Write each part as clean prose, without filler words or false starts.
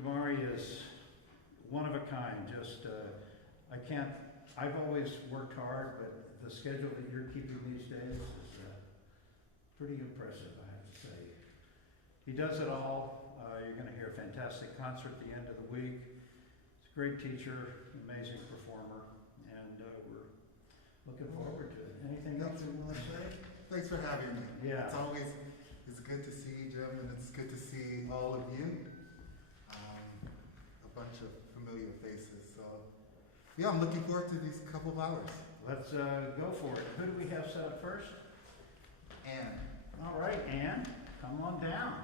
Demarre is one of a kind, just, I've always worked hard, but the schedule that you're keeping these days is pretty impressive, I have to say. He does it all. You're going to hear a fantastic concert at the end of the week. He's a great teacher, amazing performer, and we're looking forward to it. Anything else you want to say? Thanks for having me. Yeah. It's good to see you, Jim, and it's good to see all of you. A bunch of familiar faces. So, yeah, I'm looking forward to these couple of hours. Let's go for it. Who do we have set up first? And All right, Ann, come on down.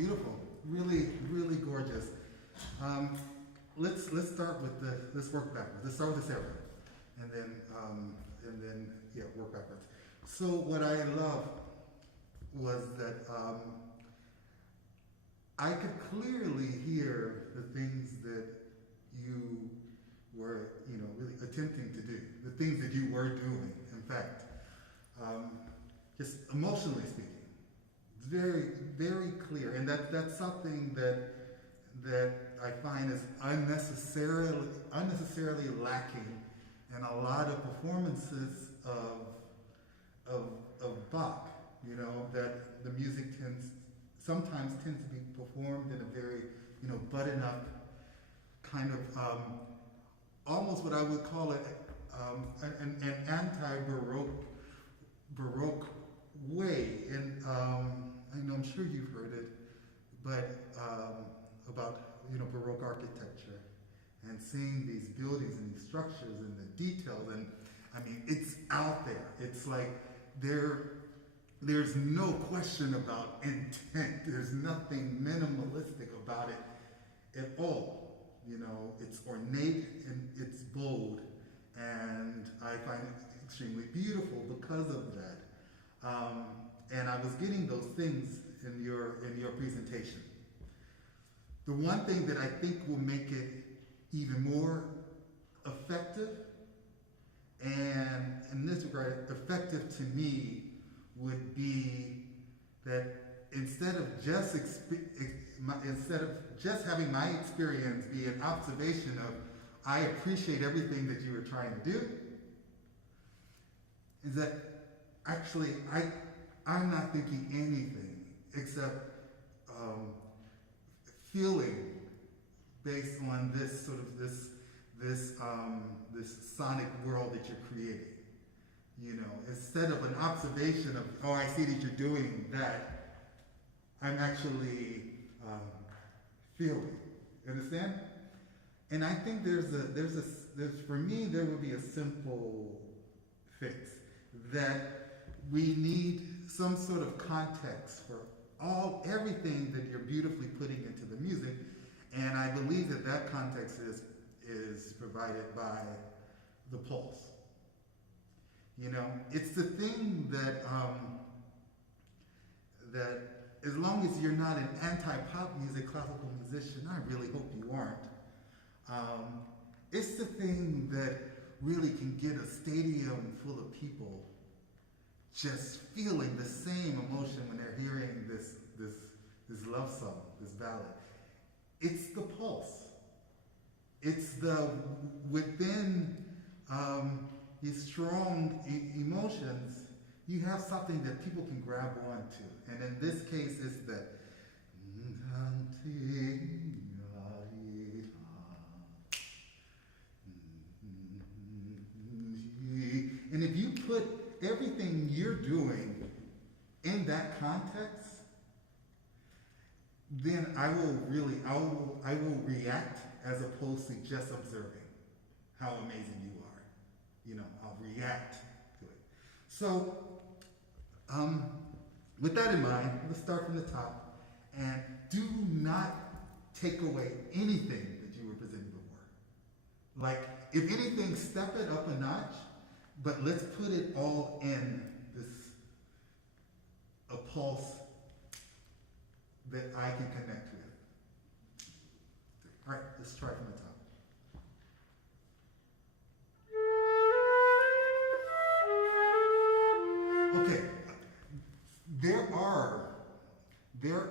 beautiful. Really, really gorgeous. Let's start with let's work backwards. Let's start with this area, and then yeah, work backwards. So what I love was that I could clearly hear the things that you were, really attempting to do, the things that you were doing. In fact, just emotionally speaking, it's very, very clear, and that's something that I find is unnecessarily lacking in a lot of performances of Bach. That the music sometimes tends to be performed in a very, button-up kind of, almost what I would call it an Baroque way. And I know I'm sure you've heard it, but about Baroque architecture and seeing these buildings and these structures and the details, and I mean it's out there. It's like there's no question about intent. There's nothing minimalistic about it at all. It's ornate and it's bold, and I find it extremely beautiful because of that. And I was getting those things in your presentation. The one thing that I think will make it even more effective, and in this regard, effective to me, would be that instead of just having my experience be an observation of, I appreciate everything that you were trying to do, is that actually I'm not thinking anything except feeling based on this sort of this sonic world that you're creating. Instead of an observation of, oh, I see that you're doing that, I'm actually feeling. You understand? And I think there's for me there would be a simple fix, that we need some sort of context for everything that you're beautifully putting into the music, and I believe that context is provided by the pulse. It's the thing that that as long as you're not an anti-pop music classical musician, I really hope you aren't. It's the thing that really can get a stadium full of people just feeling the same emotion when they're hearing this love song, this ballad. It's the pulse. It's the within these strong emotions, you have something that people can grab onto. And in this case, it's the and if you put everything you're doing in that context, then I will react as opposed to just observing how amazing you are. I'll react to it. So, with that in mind, let's start from the top, and do not take away anything that you were presenting before. Like, if anything, step it up a notch, but let's put it all in a pulse that I can connect with. All right, let's try from the top. Okay, there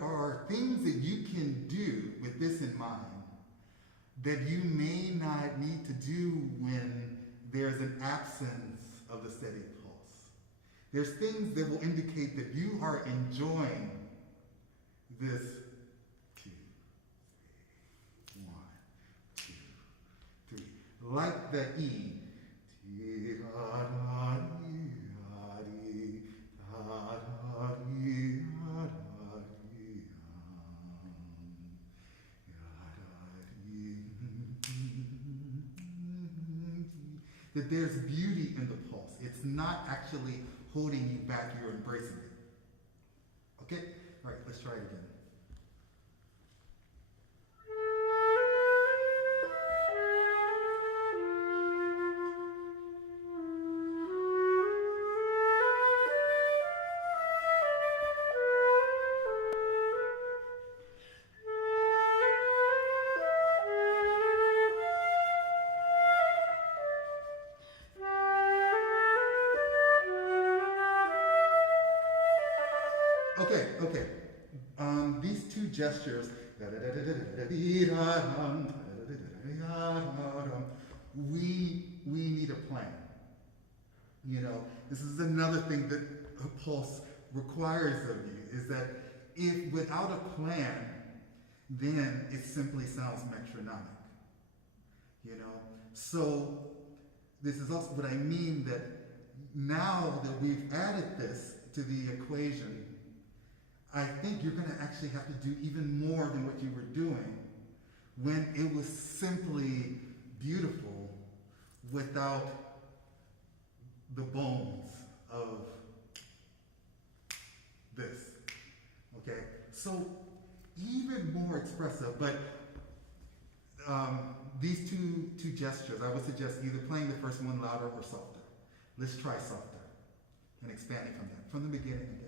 are things that you can do with this in mind that you may not need to do when there's an absence of the steady pulse. There's things that will indicate that you are enjoying this 2, 3, 1, 2, 3, like the E. That there's beauty in the pulse. It's not actually holding you back, you're embracing it. Okay? All right, let's try it again. Okay. These two gestures, we need a plan. You know, this is another thing that a pulse requires of you, is that if without a plan, then it simply sounds metronomic. You know, so this is also what I mean, that now that we've added this to the equation, I think you're going to actually have to do even more than what you were doing when it was simply beautiful without the bones of this. Okay? So even more expressive, but these two gestures, I would suggest either playing the first one louder or softer. Let's try softer and expanding from that, from the beginning again.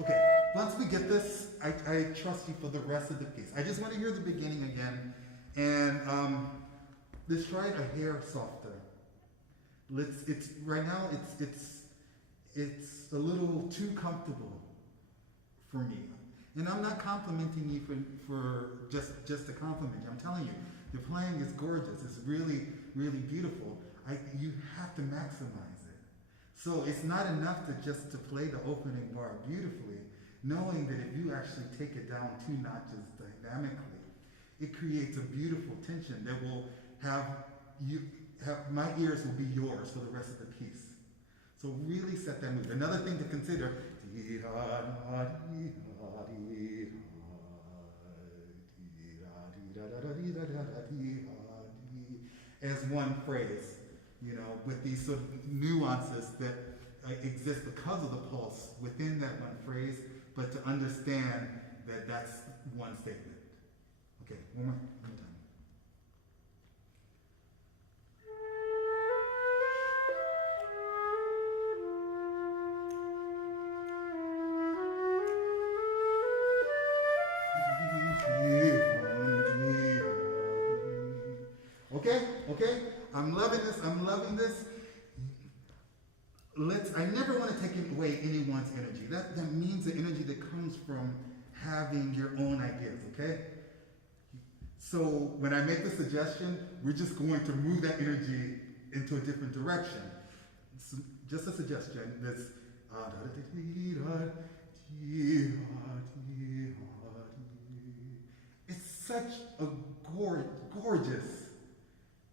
Okay. Once we get this, I trust you for the rest of the piece. I just want to hear the beginning again, and let's try it a hair softer. Right now it's a little too comfortable for me, and I'm not complimenting you for just to compliment you. I'm telling you, your playing is gorgeous. It's really, really beautiful. You have to maximize it. So it's not enough to play the opening bar beautifully, knowing that if you actually take it down 2 notches dynamically, it creates a beautiful tension that will my ears will be yours for the rest of the piece. So really set that mood. Another thing to consider, as one phrase, you know, with these sort of nuances that exist because of the pulse within that one phrase, but to understand that that's one statement. Okay, one more time. Okay, I'm loving this. I never want to take away anyone's energy. That means the energy that comes from having your own ideas, okay? So when I make the suggestion, we're just going to move that energy into a different direction. So just a suggestion that's it's such a gorgeous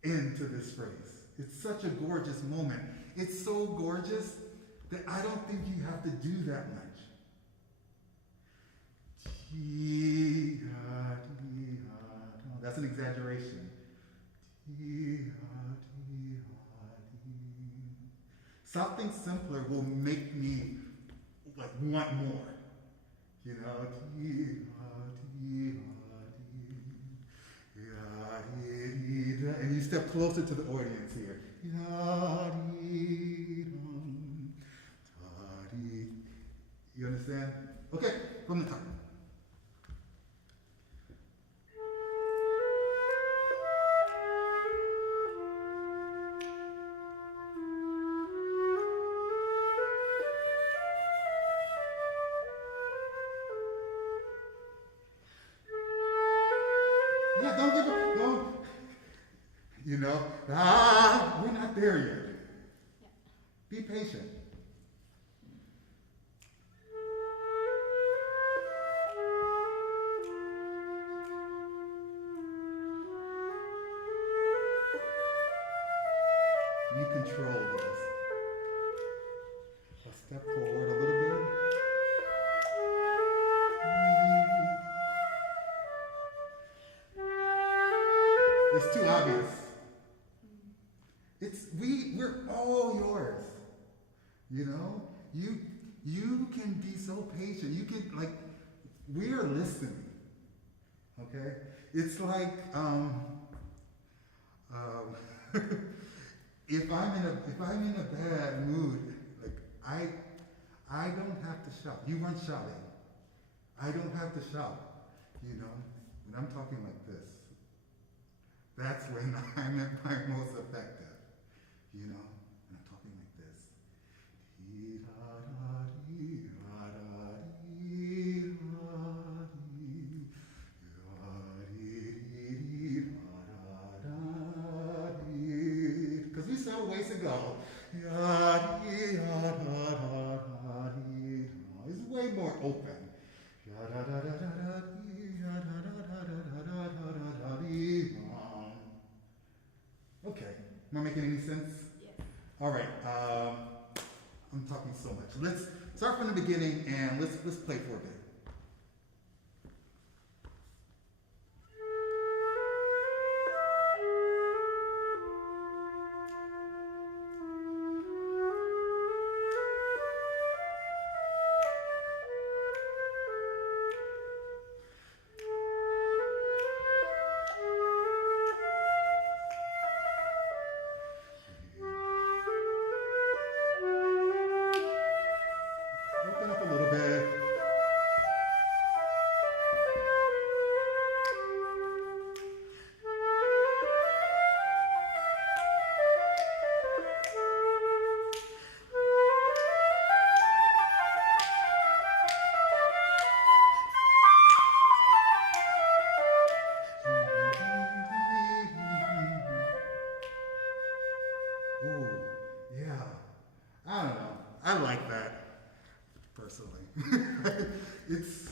end to this phrase. It's such a gorgeous moment. It's so gorgeous that I don't think you have to do that much. That's an exaggeration. Something simpler will make me want more. You know? And you step closer to the audience here. You understand? Okay, from the top. Yeah, don't give up. Don't. You know, we're not there yet. Yeah. Be patient. You control this. I'll step forward a little bit. It's too obvious. We're all yours. You know? You can be so patient. You can, we're listening. Okay? It's like, if I'm in a bad mood, like I don't have to shout. You weren't shouting. I don't have to shout. You know, when I'm talking like this, that's when I'm at my most effective. You know, when I'm talking like this. Because we still have ways to go. It's way more open. Okay, am I making any sense? Yes. All right, I'm talking so much. Let's start from the beginning and let's play for a bit. Open up a little bit. Ooh, yeah. I don't know. I like that, personally. It's,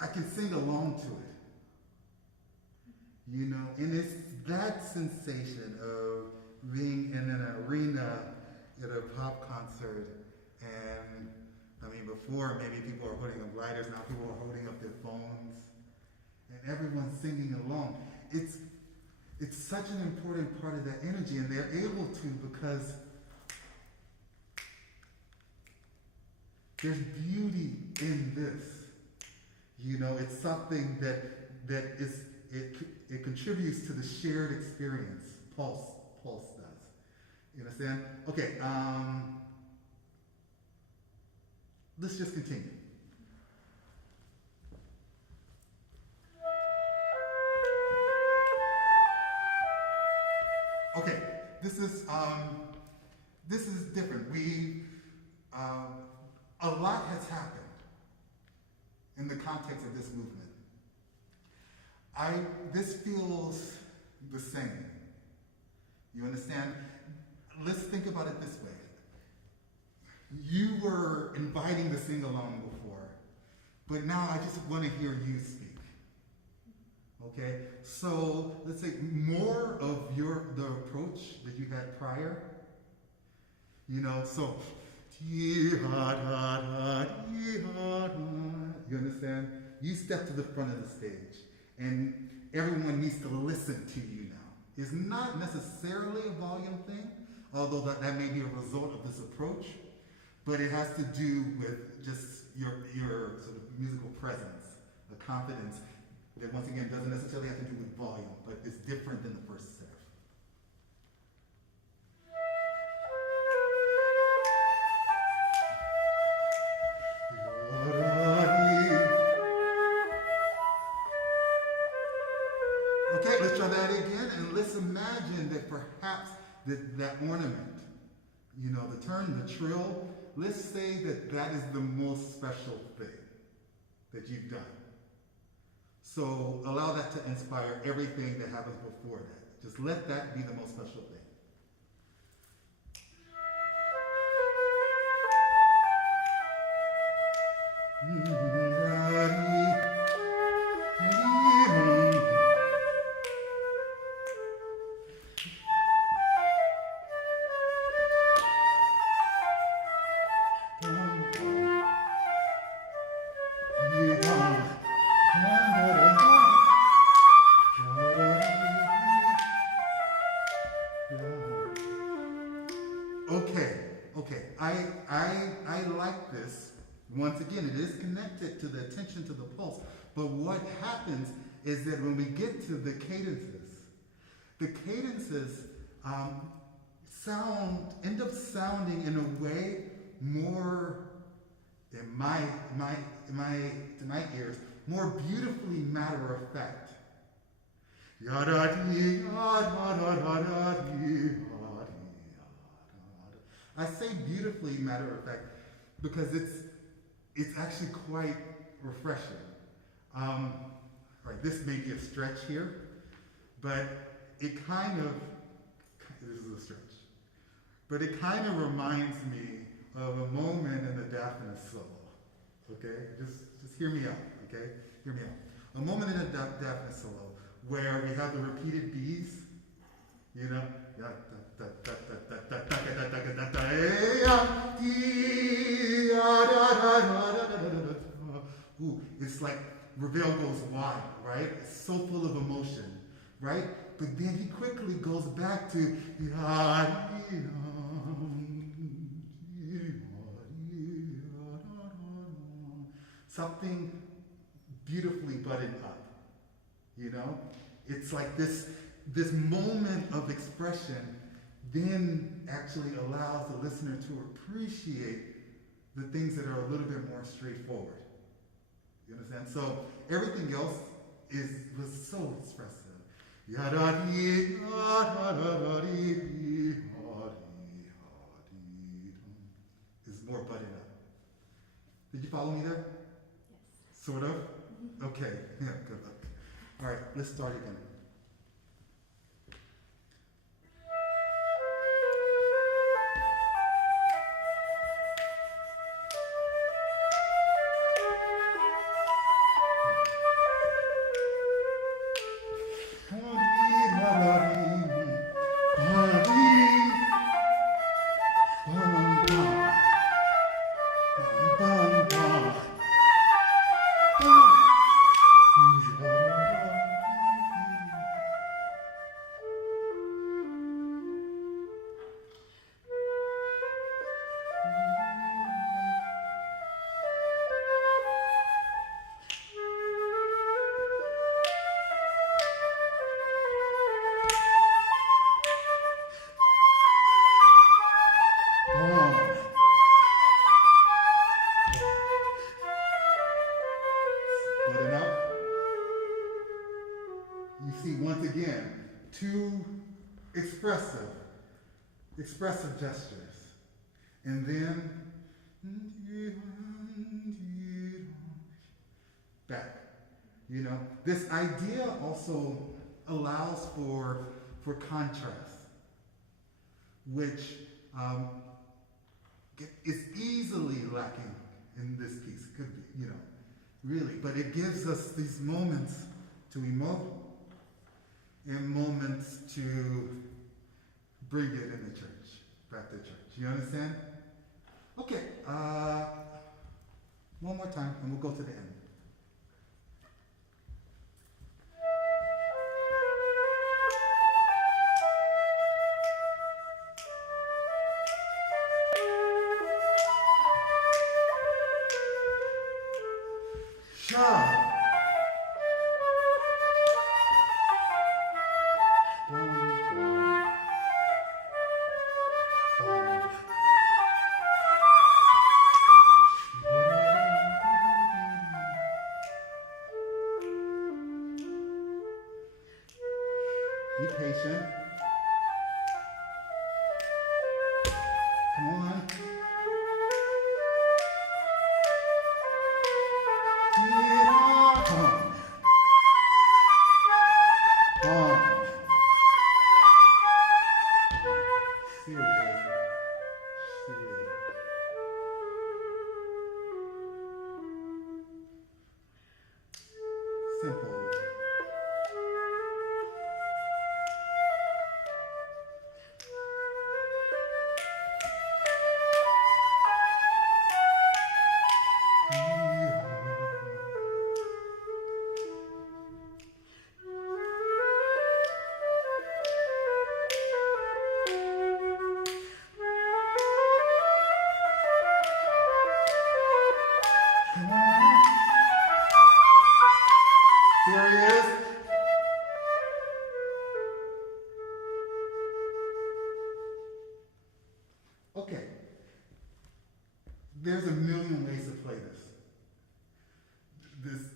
I can sing along to it. You know, and it's that sensation of being in an arena at a pop concert, and I mean, before maybe people are holding up lighters, now people are holding up their phones, and everyone's singing along. It's such an important part of that energy, and they're able to because there's beauty in this. You know, it's something that it contributes to the shared experience. Pulse does. You understand? Okay. Let's just continue. Okay, this is different. A lot has happened in the context of this movement. This feels the same. You understand? Let's think about it this way. You were inviting the sing-along before, but now I just want to hear you speak. Okay? So let's say more of the approach that you had prior. You know, so you understand? You step to the front of the stage, and everyone needs to listen to you now. It's not necessarily a volume thing, although that may be a result of this approach, but it has to do with just your sort of musical presence, the confidence that once again doesn't necessarily have to do with volume, but it's different than the first set. Okay, let's try that again, and let's imagine that perhaps that ornament, you know, the turn, the trill, let's say that is the most special thing that you've done. So allow that to inspire everything that happens before that. Just let that be the most special thing. Okay. I like this Once again, it is connected to the attention to the pulse. But what happens is that when we get to the cadences end up sounding in a way more, in my ears, more beautifully matter of fact. I say beautifully matter of fact because it's actually quite refreshing. Right, this may be a stretch here, but it kind of, this is a stretch, but it kind of reminds me of a moment in the Daphnis solo. Okay, just hear me out. Okay, hear me out. A moment in the Daphnis solo where we have the repeated B's, you know, ooh, it's like Ravel goes wide, right? It's so full of emotion, right? But then he quickly goes back to something beautifully buttoned up, you know? It's like this moment of expression then actually allows the listener to appreciate the things that are a little bit more straightforward. You understand? So everything else was so expressive. Is more buttoned up. Did you follow me there? Yes. Sort of? Okay. Yeah, good luck. All right, let's start again. Two expressive gestures. And then back. You know, this idea also allows for contrast, which is easily lacking in this piece. It could be, you know, really. But it gives us these moments to emote and moments to bring it in the church, back to church. You understand? Okay, one more time and we'll go to the end. Sha. Be patient. Come on. there's a million ways to play this.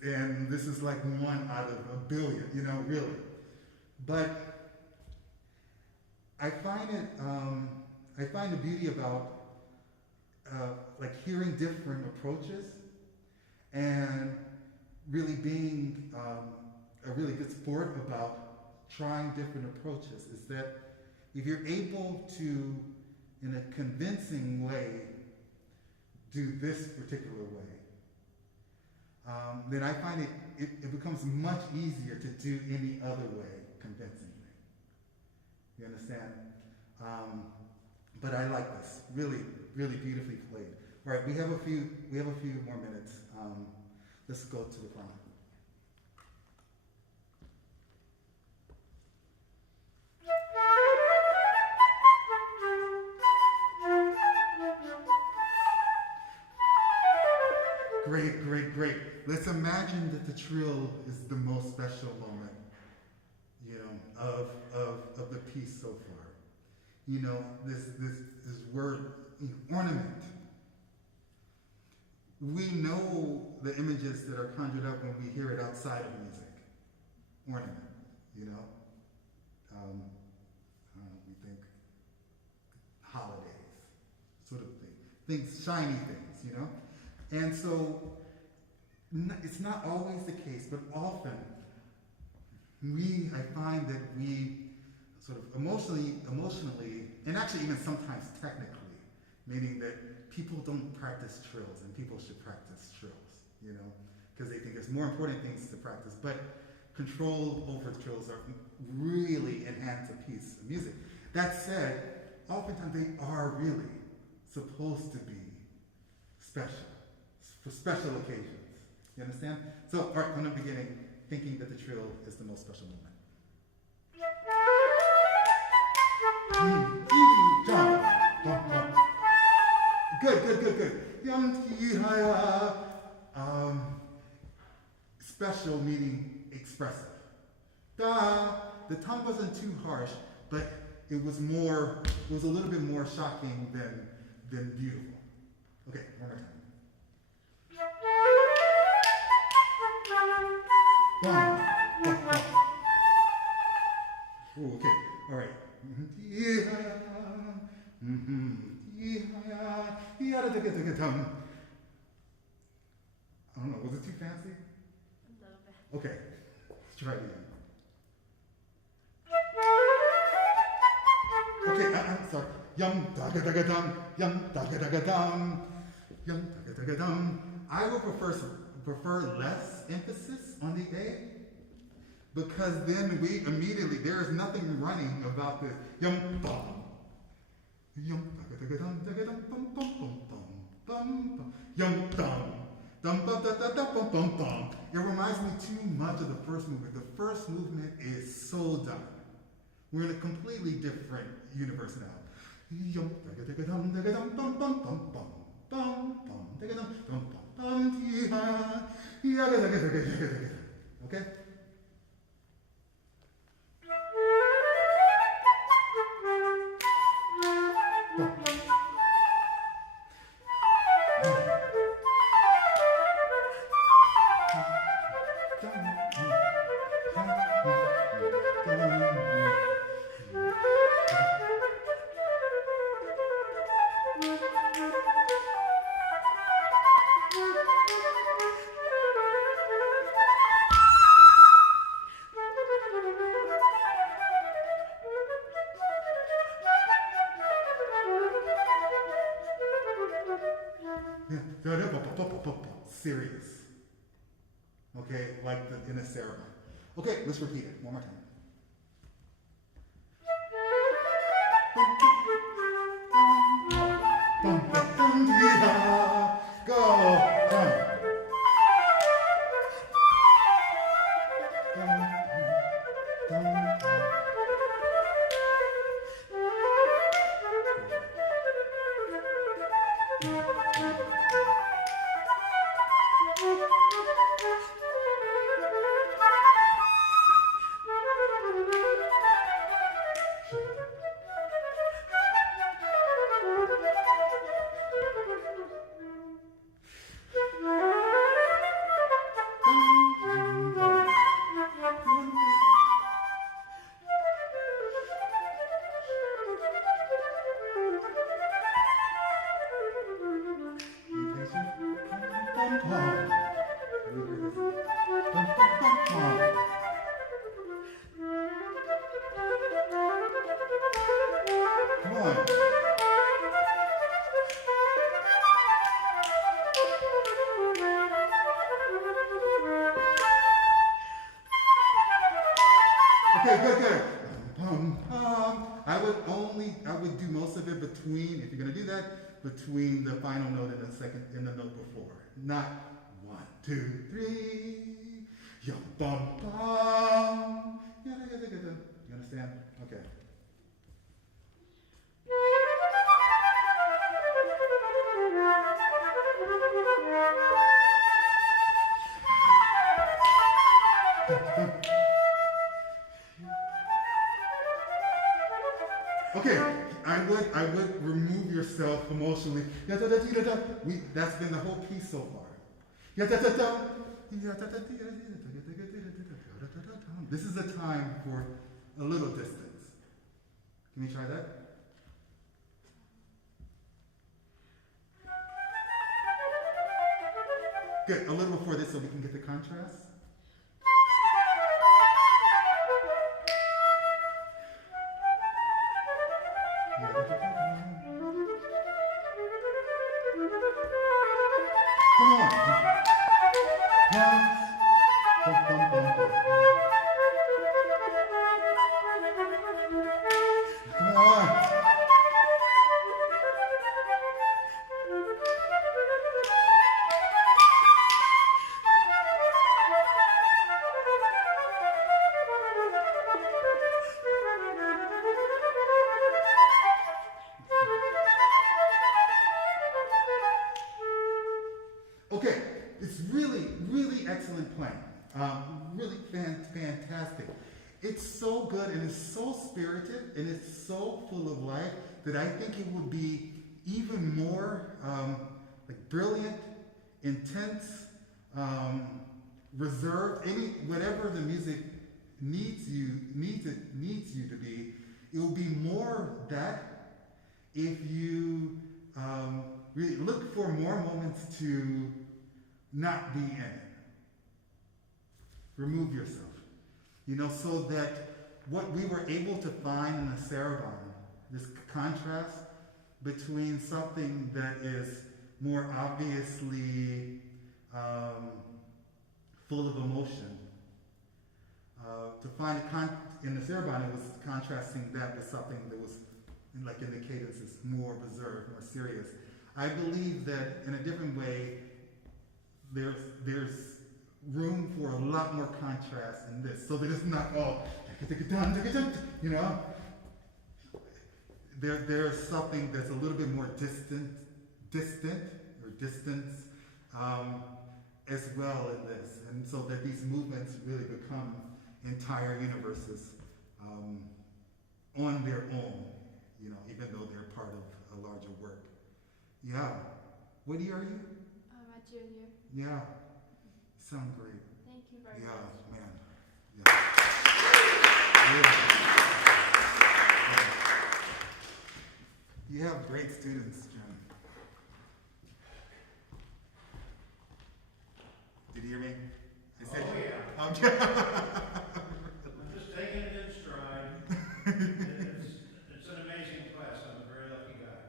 And this is like one out of a billion, you know, really. But I find the beauty about like hearing different approaches and really being a really good sport about trying different approaches is that if you're able to, in a convincing way, do this particular way, then I find it becomes much easier to do any other way convincingly. You understand? But I like this. Really, really beautifully played. All right, we have a few more minutes. Let's go to the front. Great, great, great. Let's imagine that the trill is the most special moment, you know, of the piece so far. You know, this word, you know, ornament. We know the images that are conjured up when we hear it outside of music. Ornament, you know. We think holidays, sort of things, shiny things, you know. And so, it's not always the case, but often I find that we sort of emotionally, and actually even sometimes technically, meaning that people don't practice trills, and people should practice trills, you know, because they think there's more important things to practice, but control over trills are really enhance a piece of music. That said, oftentimes they are really supposed to be special. For special occasions. You understand? So, all right, from the beginning, thinking that the trill is the most special moment. Good. Special meaning expressive. The tongue wasn't too harsh, but it was a little bit more shocking than beautiful. Okay, one more time. Ooh, okay, all right. I don't know, was it too fancy? A little bit. Okay, let's try it again. Okay, I'm sorry. Yum daga daga dum, yum daga daga dum, yum daga daga dum. I would prefer less emphasis on the A, because then there is nothing running about this yum bum, yum daga daga dum daga dum bum bum bum bum bum yum dum dum dum da da da bum bum bum. It reminds me too much of the first movement. The first movement is so done. We're in a completely different universe now. Yum daga daga dum bum bum bum bum bum bum daga dum bum bum. Okay? Serious. Okay, like in a ceremony. Okay, let's repeat it one more time. Go. Come on. Okay, good. I would do most of it between, if you're gonna do that, between the final note and the second, and the note before. Not 1, 2, 3, yum bum bum. You understand? Okay. Okay, I would remove yourself emotionally. That's been the whole piece so far. This is a time for a little distance. Can you try that? Good, a little before this so we can get the contrast. Come on. Come on. Okay, it's really, really excellent playing. Really fantastic. It's so good and it's so spirited and it's so full of life that I think it would be even more like brilliant, intense, reserved, whatever the music needs you to be. It will be more that if you really look for more moments to not be in it. Remove yourself. So that what we were able to find in the saraband, this contrast between something that is more obviously full of emotion, to find in the saraband, it was contrasting that with something that was like in the cadences more reserved, more serious. I believe that in a different way, there's room for a lot more contrast in this, so that it's not all There's something that's a little bit more distant or distance as well in this, and so that these movements really become entire universes on their own, even though they're part of a larger work. Yeah. What year are you? I'm a junior. Yeah. You sound great. Thank you very Yeah, much. man. Yeah. You have great students, Jim. Did you hear me? I said, Oh, yeah. I'm I'm just taking it in stride. It's an amazing class. I'm a very lucky guy.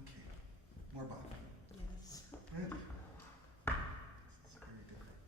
Okay. More Bach. Yes. Good. This is very different.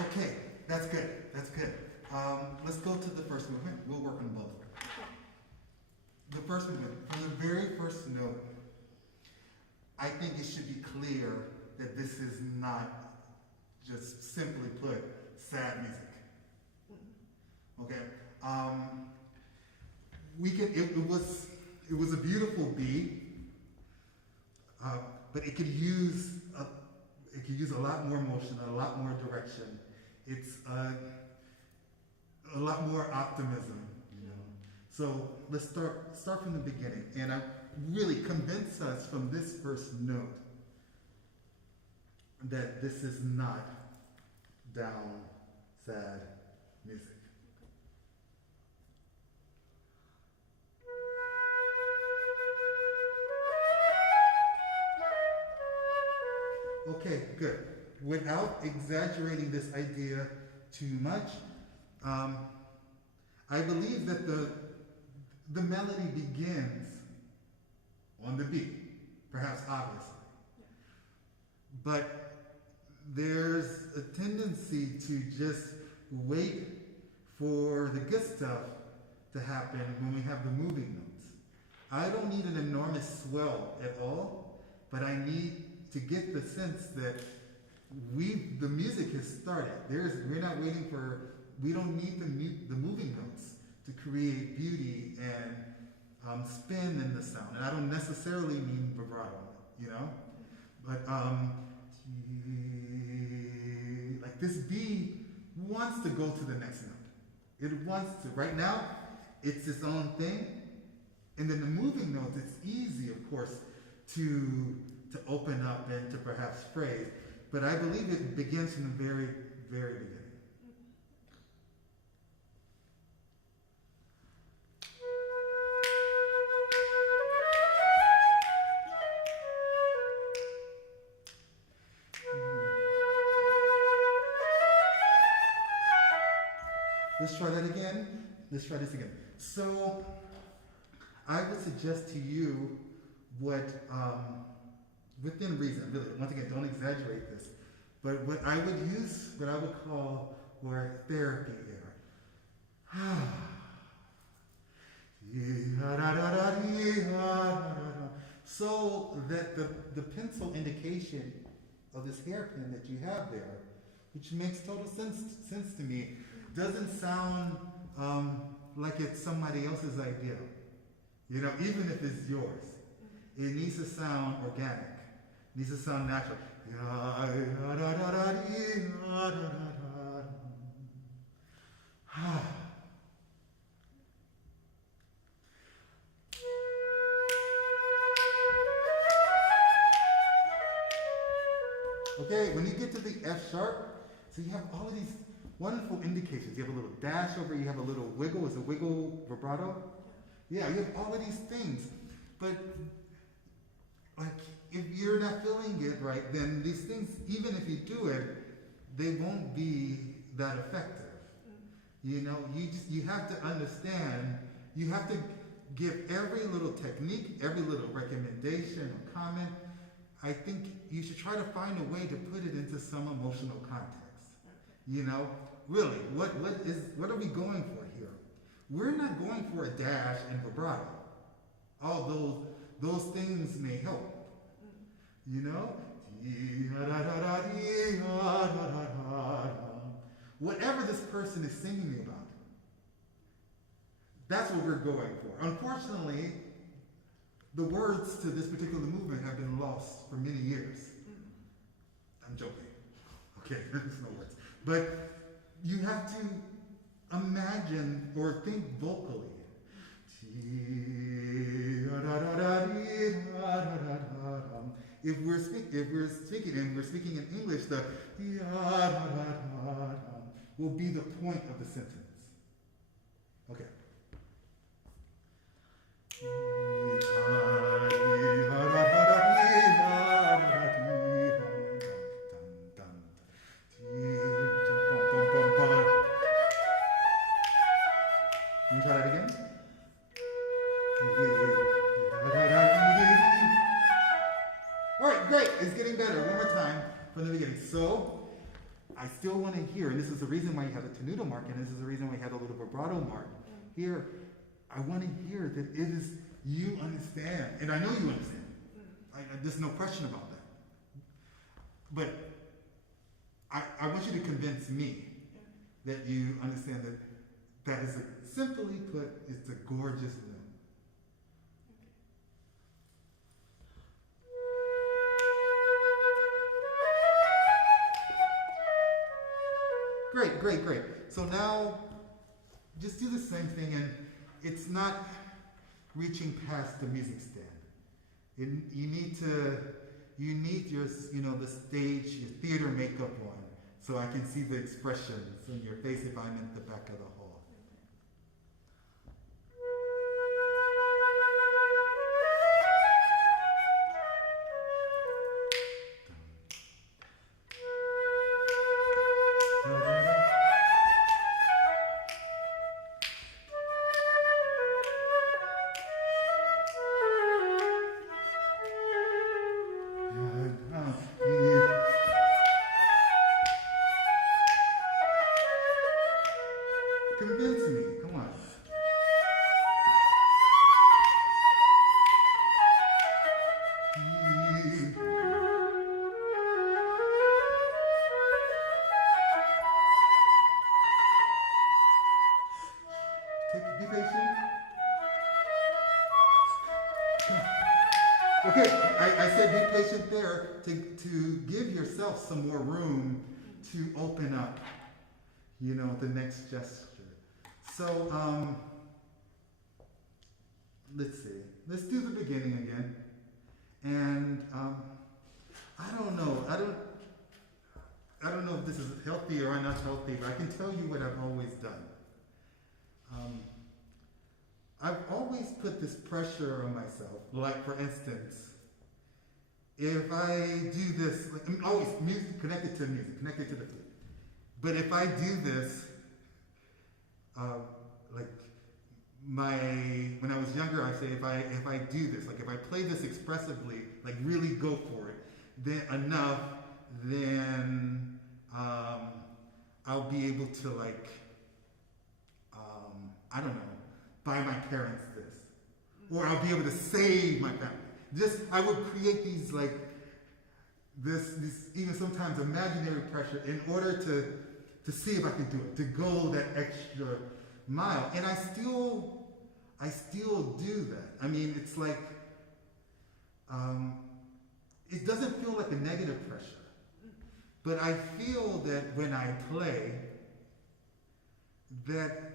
Okay, that's good. That's good. Let's go to the first movement. We'll work on both. The first movement, from the very first note, I think it should be clear that this is not just simply put sad music. Okay. It was a beautiful beat, but it could use a lot more motion, a lot more direction. It's a lot more optimism, you know. So let's start from the beginning, and I really convince us from this first note that this is not down, sad music. Okay, good. Without exaggerating this idea too much, I believe that the melody begins on the beat, perhaps obviously. But there's a tendency to just wait for the good stuff to happen when we have the moving notes. I don't need an enormous swell at all, but I need to get the sense that the music has started. We're not waiting for, we don't need the moving notes to create beauty and spin in the sound. And I don't necessarily mean vibrato, you know? But like this B wants to go to the next note. It wants to. Right now, it's its own thing. And then the moving notes, it's easy, of course, to open up and to perhaps phrase. But I believe it begins from the very, very beginning. Let's try that again. Let's try this again. So I would suggest to you what, within reason, really, once again, don't exaggerate this, but what I would call or therapy air. So that the pencil indication of this hairpin that you have there, which makes total sense to me, doesn't sound like it's somebody else's idea. You know, even if it's yours. It needs to sound organic. It needs to sound natural. Okay, when you get to the F sharp, so you have all of these wonderful indications. You have a little dash over, you have a little wiggle. Is a wiggle vibrato? Yeah, you have all of these things. But like, if you're not feeling it right, then these things, even if you do it, they won't be that effective. You know, you have to understand, you have to give every little technique, every little recommendation or comment. I think you should try to find a way to put it into some emotional context. You know, really, what are we going for here? We're not going for a dash and vibrato, although those things may help. You know? Whatever this person is singing about, that's what we're going for. Unfortunately, the words to this particular movement have been lost for many years. I'm joking. Okay, there's no words. But you have to imagine or think vocally. If we're speaking and we're speaking in English, the will be the point of the sentence. Okay. Can you try that again? All right, great. It's getting better. One more time from the beginning. So, I still want to hear, and this is the reason why you have a tenuto mark, and this is the reason why you have a little vibrato mark. Here, I want to hear that it is, you understand, and I know you understand. There's no question about that. But I want you to convince me that you understand that that is, simply put, it's a gorgeous note. Great, great, great. So now, just do the same thing, and it's not reaching past the music stand. You need your, the stage, your theater makeup on, so I can see the expressions on your face if I'm at the back of the hall. Convince me, come on. Be patient. Okay, I said be patient there to give yourself some more room to open up, the next gesture. So, let's see. Let's do the beginning again. And I don't know. I don't know if this is healthy or not healthy, but I can tell you what I've always done. I've always put this pressure on myself. Like, for instance, if I do this, I'm always music, connected to the flute. But if I do this, when I was younger, I say if I do this, like if I play this expressively, like really go for it, then enough, then I'll be able to I don't know, buy my parents this, or I'll be able to save my family. I would create these this even sometimes imaginary pressure in order to see if I can do it, to go that extra mile. And I still do that. I mean, it's like, it doesn't feel like a negative pressure, but I feel that when I play, that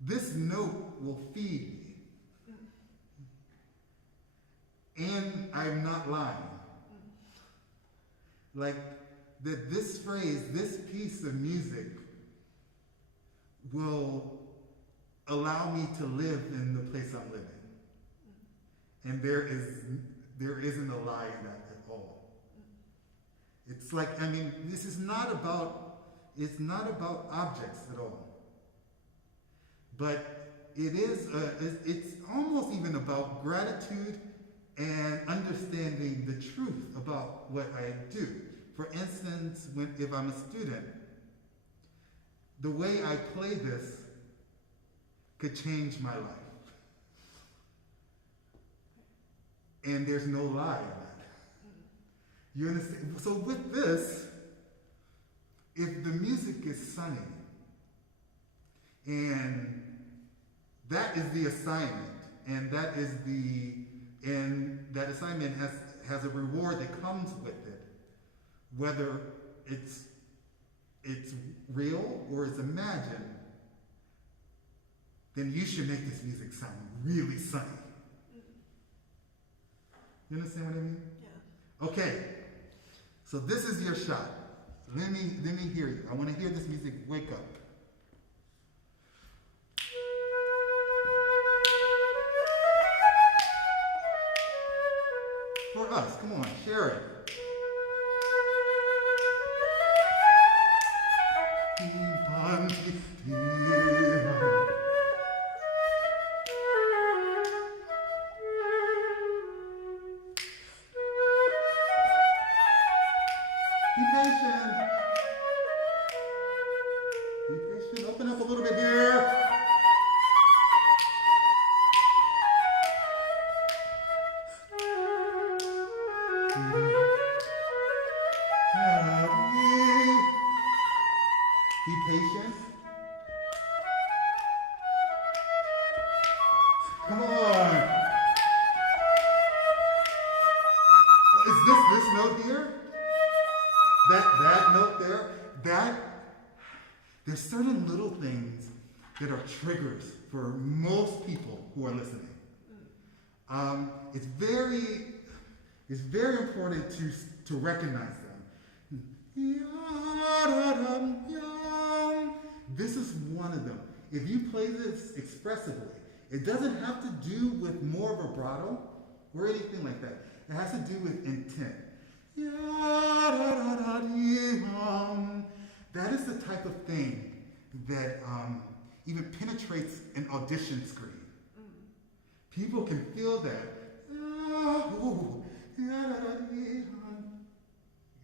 this note will feed me. And I'm not lying. Like, that this phrase, this piece of music will allow me to live in the place I'm living. And there isn't a lie in that at all. It's like, this is not about, it's not about objects at all. But it's almost even about gratitude and understanding the truth about what I do. For instance, if I'm a student, the way I play this could change my life. And there's no lie in that. You understand? So with this, if the music is sunny, and that is the assignment, and that assignment has a reward that comes with it, whether it's real or it's imagined, then you should make this music sound really sunny. You understand what I mean? Yeah. Okay. So this is your shot. Let me hear you. I want to hear this music. Wake up. For us, come on, share it. Be patient. Be patient. Come on. Is this note here? That note there? There's certain little things that are triggers for most people who are listening. It's very important to recognize them. This is one of them. If you play this expressively, it doesn't have to do with more vibrato or anything like that. It has to do with intent. That is the type of thing that even penetrates an audition screen. People can feel that.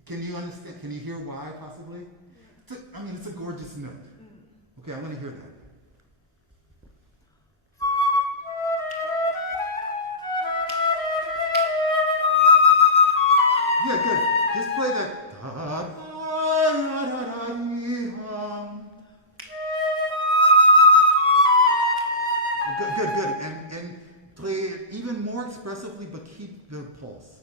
Can you understand? Can you hear why, possibly? It's a gorgeous note. Okay, I want to hear that. Yeah, good. Just play that. Good. And play it even more expressively, but keep the pulse.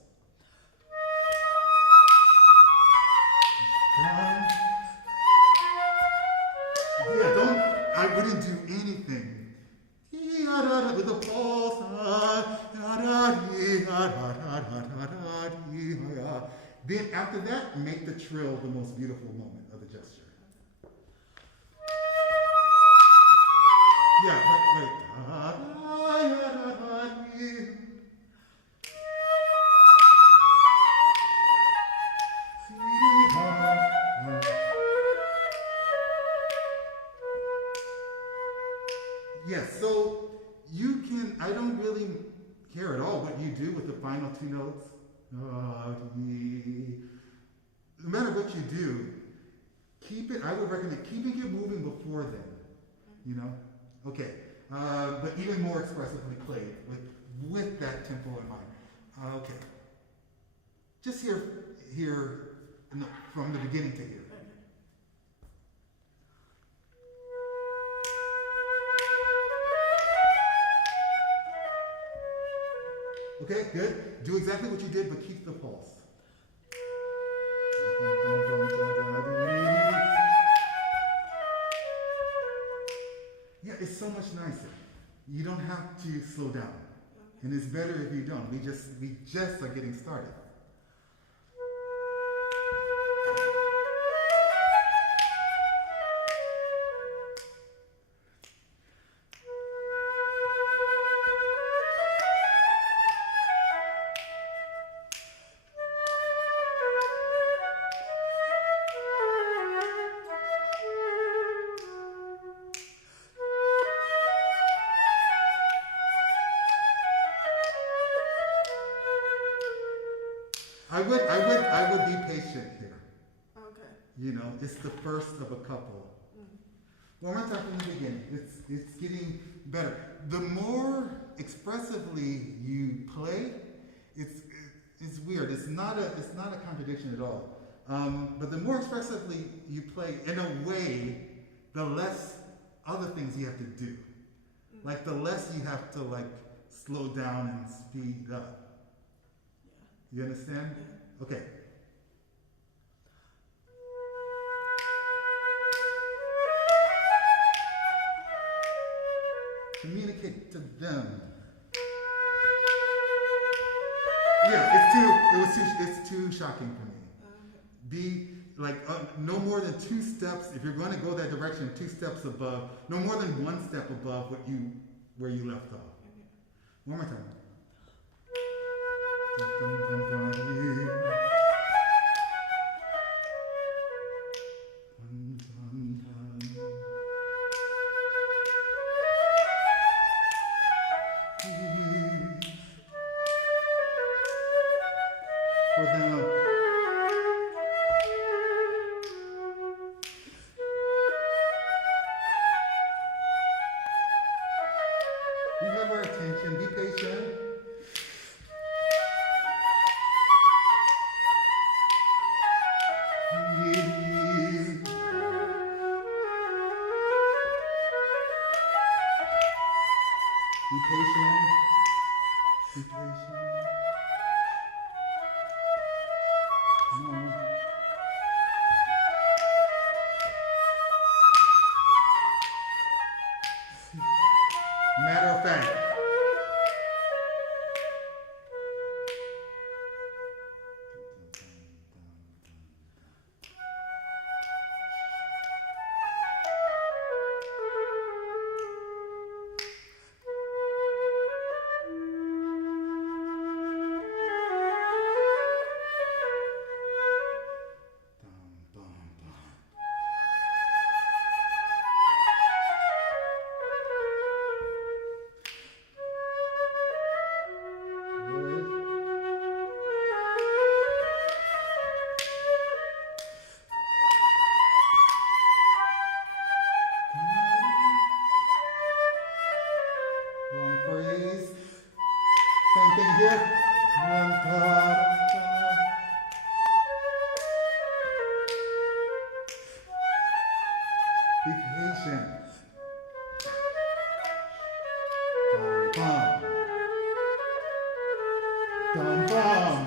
I wouldn't do anything with the pulse. Then after that, make the trill the most beautiful moment of the gesture. Yeah, wait. Yes, so you can, I don't really care at all what you do with the final two notes. No matter what you do, I would recommend keeping it moving before then, Okay, but even more expressively played with that tempo in mind. Okay, just here from the beginning to here. Okay, good. Do exactly what you did, but keep the pulse. Yeah, it's so much nicer. You don't have to slow down. And it's better if you don't. We just are getting started. I would be patient here. Okay. It's the first of a couple. One more time from the beginning. It's getting better. The more expressively you play, it's weird. It's not a contradiction at all. But the more expressively you play, in a way, the less other things you have to do. Like the less you have to slow down and speed up. You understand? Okay. Communicate to them. Yeah, it's too shocking for me. Be no more than 2 steps. If you're going to go that direction, 2 steps above. No more than 1 step above where you left off. One more time. For them. You have our attention. Be patient. Be patient. Be patient. Come on. Matter of fact. Long phrase. Same thing here. One, da, da, da. Be patient. Dum bum. Dum bum.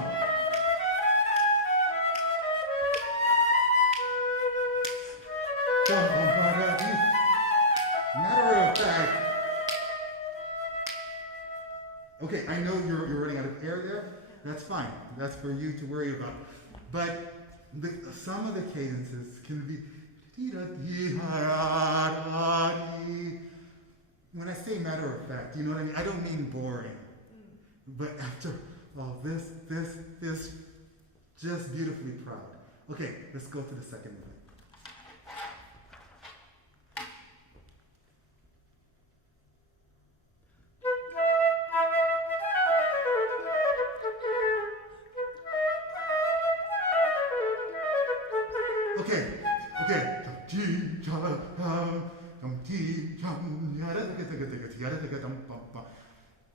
Dum bum ba da dee. Matter of fact. Okay, I know you're running out of air there. That's fine. That's for you to worry about. But some of the cadences can be. When I say matter of fact, you know what I mean? I don't mean boring. But after all this, just beautifully proud. Okay, let's go to the second one. Okay.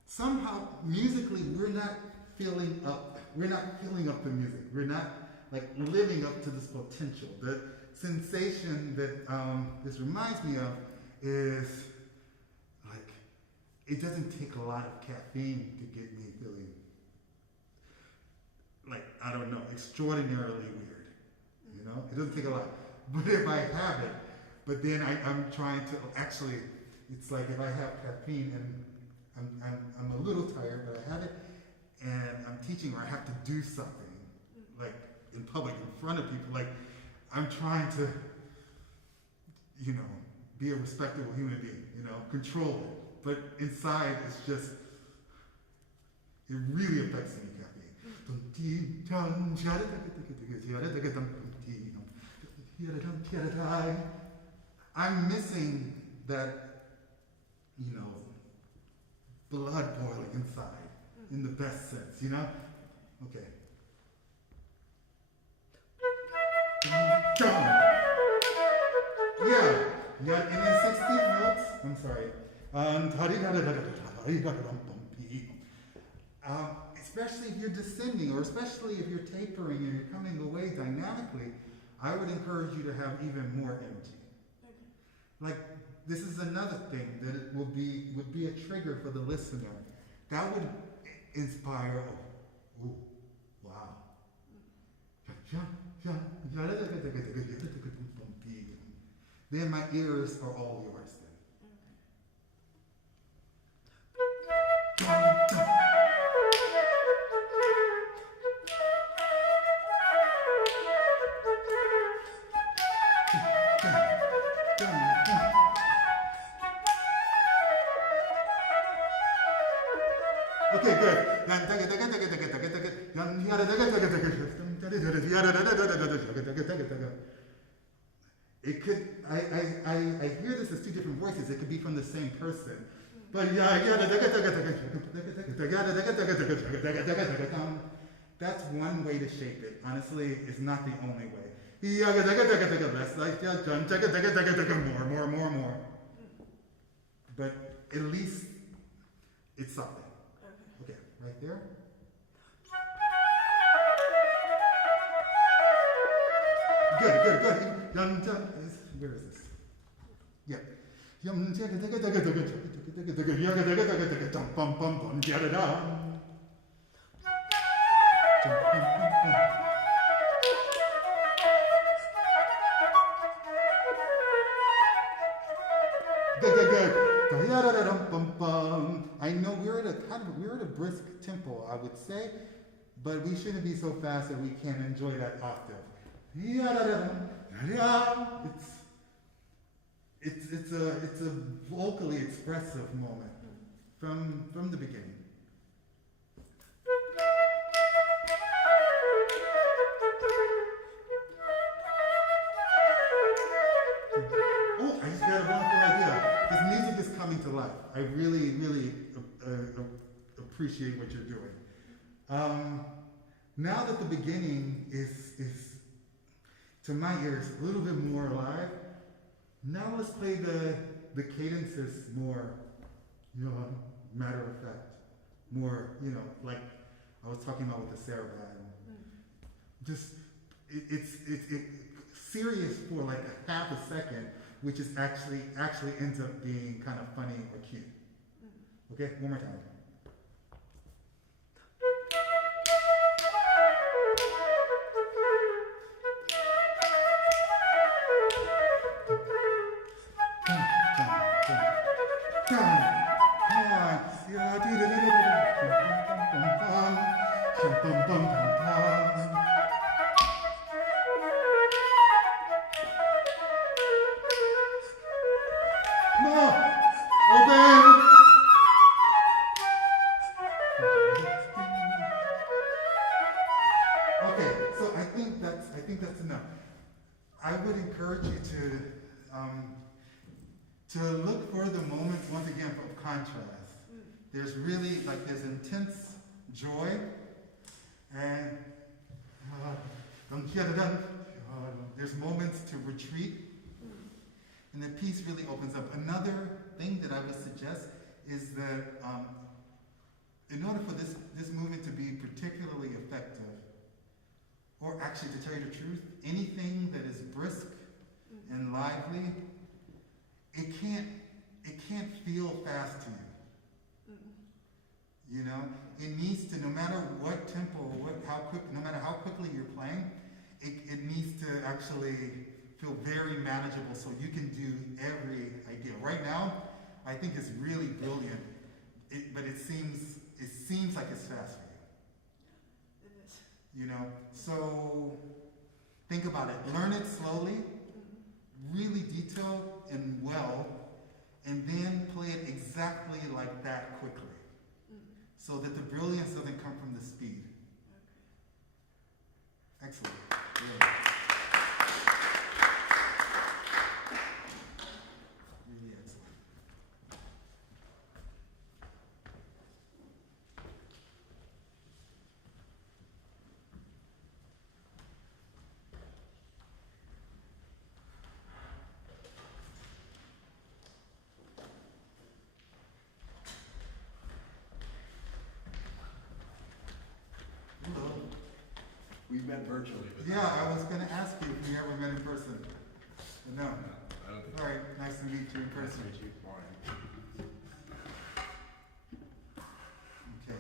Somehow, musically, we're not filling up the music. We're not like living up to this potential. The sensation that this reminds me of is like it doesn't take a lot of caffeine to get me feeling like, I don't know, extraordinarily weird. You know, it doesn't take a lot. But if I have it, but then I'm trying to actually, it's like if I have caffeine and I'm a little tired, but I have it, and I'm teaching or I have to do something, like in public, in front of people, like I'm trying to, you know, be a respectable human being, you know, control it. But inside, it's just, it really affects me, caffeine. I'm missing that, you know, blood boiling inside, in the best sense, you know? Okay. Yeah, and in 16 notes, I'm sorry. Especially if you're descending, or especially if you're tapering and you're coming away dynamically, I would encourage you to have even more energy. Okay. Like, this is another thing that it would be a trigger for the listener. That would inspire, oh, wow. Then my ears are all yours then. Okay, good. It could, I hear this as two different voices. It could be from the same person. But that's one way to shape it. Honestly, it's not the only way. That's like more. But at least it's something. Okay, right there. Good. Where is this? Yeah. I know we're at a brisk tempo, I would say, but we shouldn't be so fast that we can't enjoy that octave. It's a vocally expressive moment from the beginning. Oh, I just got a wonderful idea. This music is coming to life. I really, really appreciate what you're doing. Now that the beginning is, to my ears, a little bit more alive, now let's play the cadences more, matter of fact. More, like I was talking about with the saraband. Just, it's serious for like a half a second, which is actually ends up being kind of funny or cute. Okay, one more time. I think that's enough. I would encourage you to look for the moments once again of contrast. There's really there's intense joy, and there's moments to retreat, and the piece really opens up. Another thing that I would suggest is that in order for this movement to be particularly effective, or actually to tell you the truth, anything that is brisk and lively, it can't feel fast to you. It needs to, no matter what tempo, no matter how quickly you're playing, it needs to actually feel very manageable so you can do every idea. Right now, I think it's really brilliant, but it seems like it's fast for you. So think about it. Learn it slowly, really detailed and well, and then play it exactly like that quickly, so that the brilliance doesn't come from the speed. Excellent. Yeah. Really excellent. We've met virtually. But Yeah, I was going to ask you if you ever met in person. No. I don't think All right, nice to meet you in person. Nice to meet you. Morning. Okay.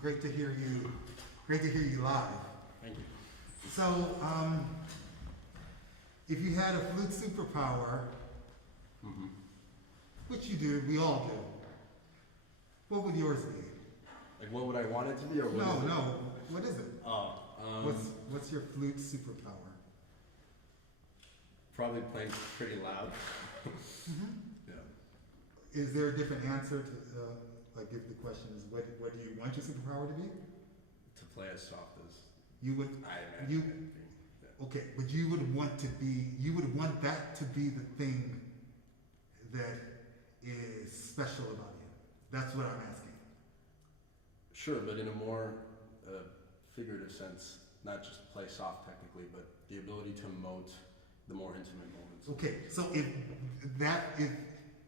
Great to hear you. Great to hear you live. Thank you. So, if you had a flute superpower, which you do, we all do, what would yours be? Like, what would I want it to be, or what is it? No. What is it? Oh, What's your flute superpower? probably playing pretty loud. Yeah. Is there a different answer to, like, if the question is, what do you want your superpower to be? To play as soft as You would, I imagine you, it being. Yeah. okay, but you would want that to be the thing that is special about you. That's what I'm asking. Sure, but in a more figurative sense, not just play soft technically, but the ability to emote the more intimate moments. Okay, so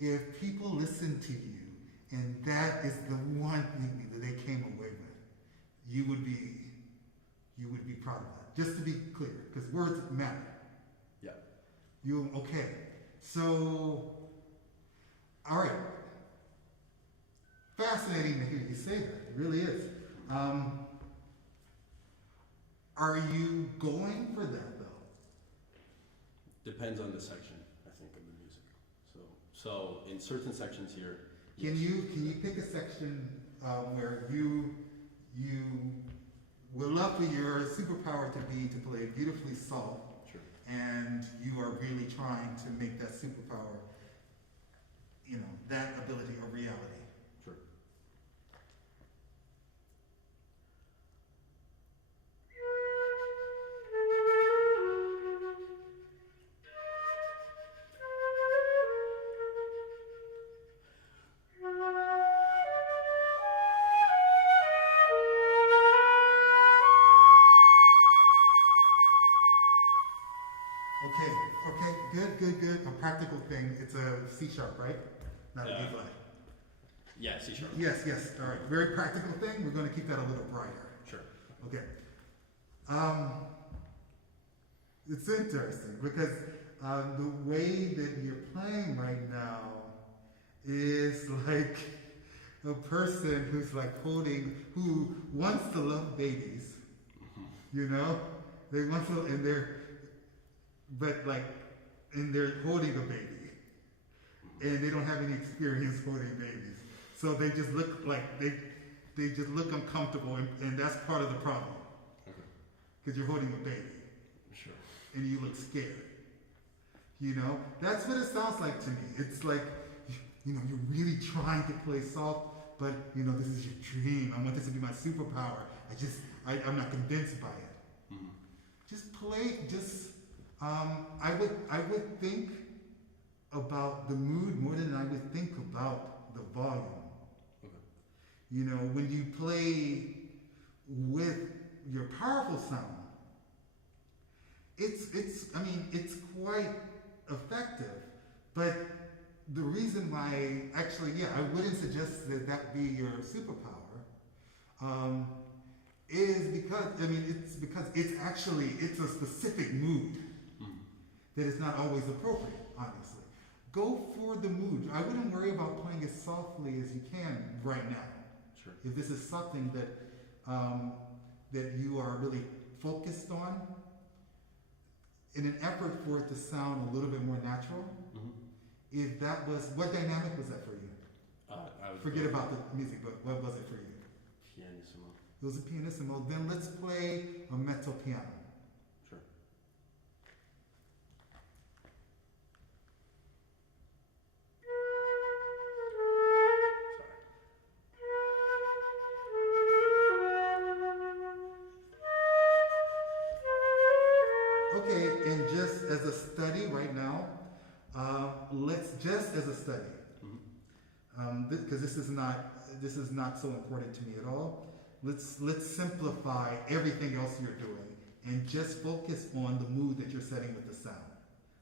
if people listen to you and that is the one thing that they came away with, you would be proud of that. Just to be clear, because words matter. Yeah. Okay. So, all right. Fascinating to hear you say that. It really is. Are you going for that though? Depends on the section, I think, of the music. So in certain sections here, Can yes. you pick a section where you would love for your superpower to be to play beautifully soft, Sure. and you are really trying to make that superpower, that ability a reality? Sure. Okay, good. A practical thing. It's a C sharp, right? Not a D flat. Yeah, C sharp. Yes. All right. Very practical thing. We're going to keep that a little brighter. Sure. Okay. It's interesting because the way that you're playing right now is like a person who's like who wants to love babies. They want to, and they're holding a baby, and they don't have any experience holding babies, so they just look like they just look uncomfortable, and that's part of the problem. Because you're holding a baby. Sure. And you look scared. That's what it sounds like to me. It's like, you're really trying to play soft, but this is your dream. I want this to be my superpower. I'm not convinced by it. Mm-hmm. Just play, I would think about the mood more than I would think about the volume. Okay. When you play with your powerful sound, it's quite effective, but the reason why, I wouldn't suggest that be your superpower, is because, it's a specific mood that is not always appropriate, honestly. Go for the mood. I wouldn't worry about playing as softly as you can right now. Sure. If this is something that you are really focused on, in an effort for it to sound a little bit more natural, if that was, what dynamic was that for you? Forget about the music, but what was it for you? Pianissimo. It was a pianissimo. Then let's play a mezzo piano. Sure. Okay, and just as a study right now, just as a study, because this is not so important to me at all. Let's simplify everything else you're doing and just focus on the mood that you're setting with the sound.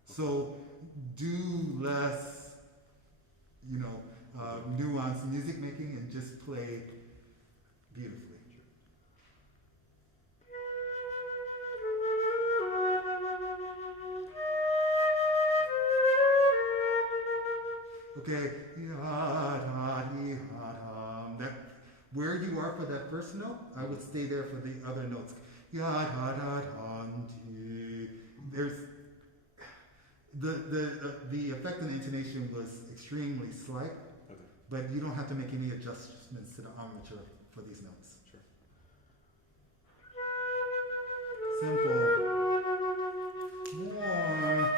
So do less, nuanced music making and just play beautifully. Okay, that where you are for that first note, I would stay there for the other notes. There's the effect and the intonation was extremely slight, but you don't have to make any adjustments to the armature for these notes. Sure. Simple. More.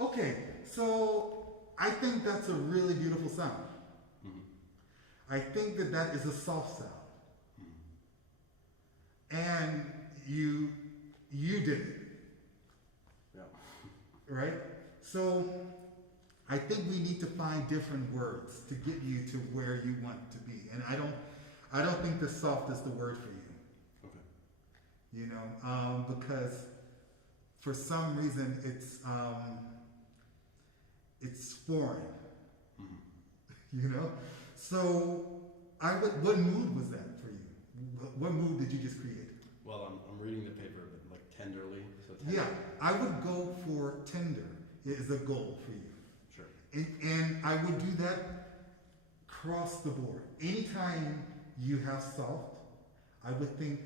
Okay, so I think that's a really beautiful sound. I think that is a soft sound. I think we need to find different words to get you to where you want to be. And I don't think the soft is the word for you. Okay. You know, because for some reason it's foreign. Mm-hmm. You know? So what mood was that for you? What mood did you just create? Well, I'm reading the paper, but like tenderly. So Yeah, I would go for tender is a goal for you. Sure. And I would do that across the board. Anytime you have soft, I would think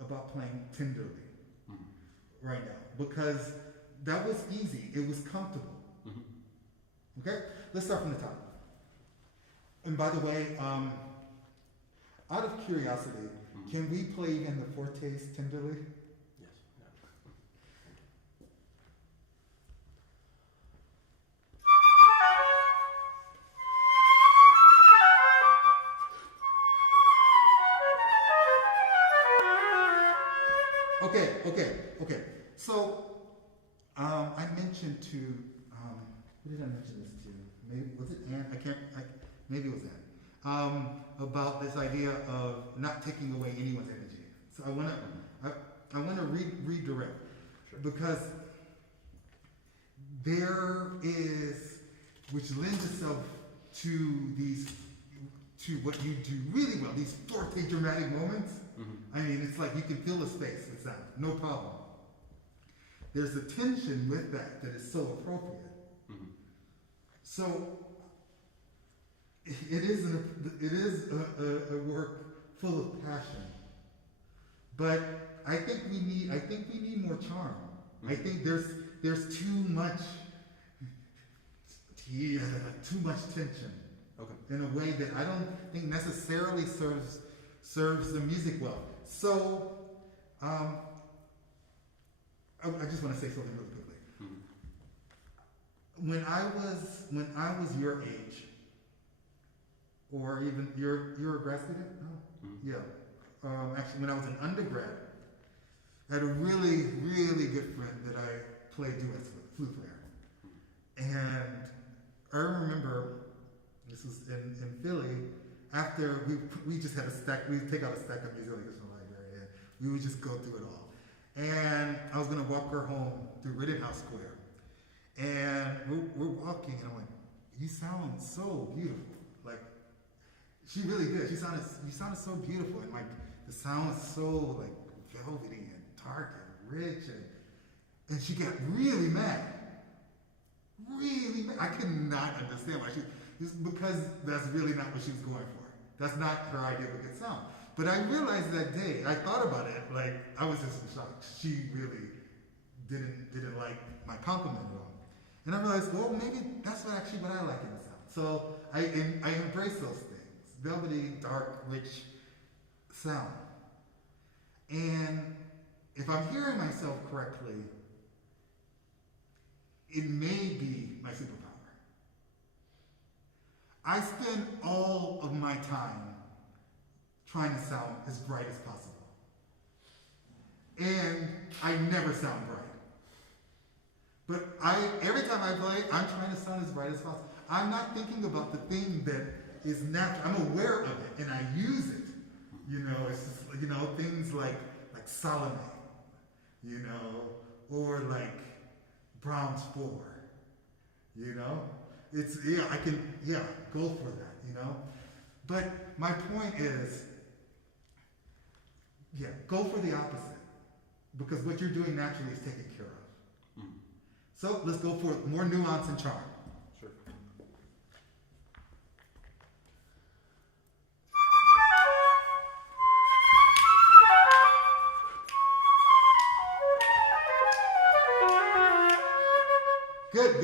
about playing tenderly right now because that was easy. It was comfortable. Mm-hmm. Okay? Let's start from the top. And by the way, out of curiosity, can we play even the fortes tenderly? Yes. Okay. So, I mentioned to, who did I mention this to? Maybe, was it Ann? Maybe it was Ann. About this idea of not taking away anyone's energy. So I wanna redirect. Sure. Because there is, which lends itself to what you do really well, these forte dramatic moments. Mm-hmm. I mean, it's like you can fill a space with sound, no problem. There's a tension with that is so appropriate. Mm-hmm. So it is a work full of passion, but I think we need more charm. Mm-hmm. I think there's too much tension. Okay. In a way that I don't think necessarily serves the music well. So, I just want to say something really quickly. Mm-hmm. When I was your age, or even you're a grad student? No? Mm-hmm. Yeah. Actually, when I was an undergrad, I had a really, really good friend that I played duets with, flute player. And I remember, this was in Philly, after we just had a stack, we'd take out a stack of music like this from the library, and we would just go through it all. And I was gonna walk her home through Rittenhouse Square. And we're walking, and I'm like, you sound so beautiful. Like, she really did. You sounded so beautiful, and like, the sound was so like velvety and dark and rich, and she got really mad. Really mad. I could not understand why because that's really not what she was going for. That's not her idea of a good sound. But I realized that day, I thought about it, like, I was just in shock. She really didn't like my compliment at all. And I realized, well, maybe that's what I like in the sound. So I embrace those things. Velvety, dark, rich sound. And if I'm hearing myself correctly, it may be my superpower. I spend all of my time trying to sound as bright as possible. And I never sound bright. But every time I play, I'm trying to sound as bright as possible. I'm not thinking about the thing that is natural. I'm aware of it and I use it. You know, it's just, you know, things like Salome, you know, or like Brahms 4, you know? It's, I can go for that, you know? But my point is, go for the opposite. Because what you're doing naturally is taken care of. Mm-hmm. So let's go for more nuance and charm. Sure. Good.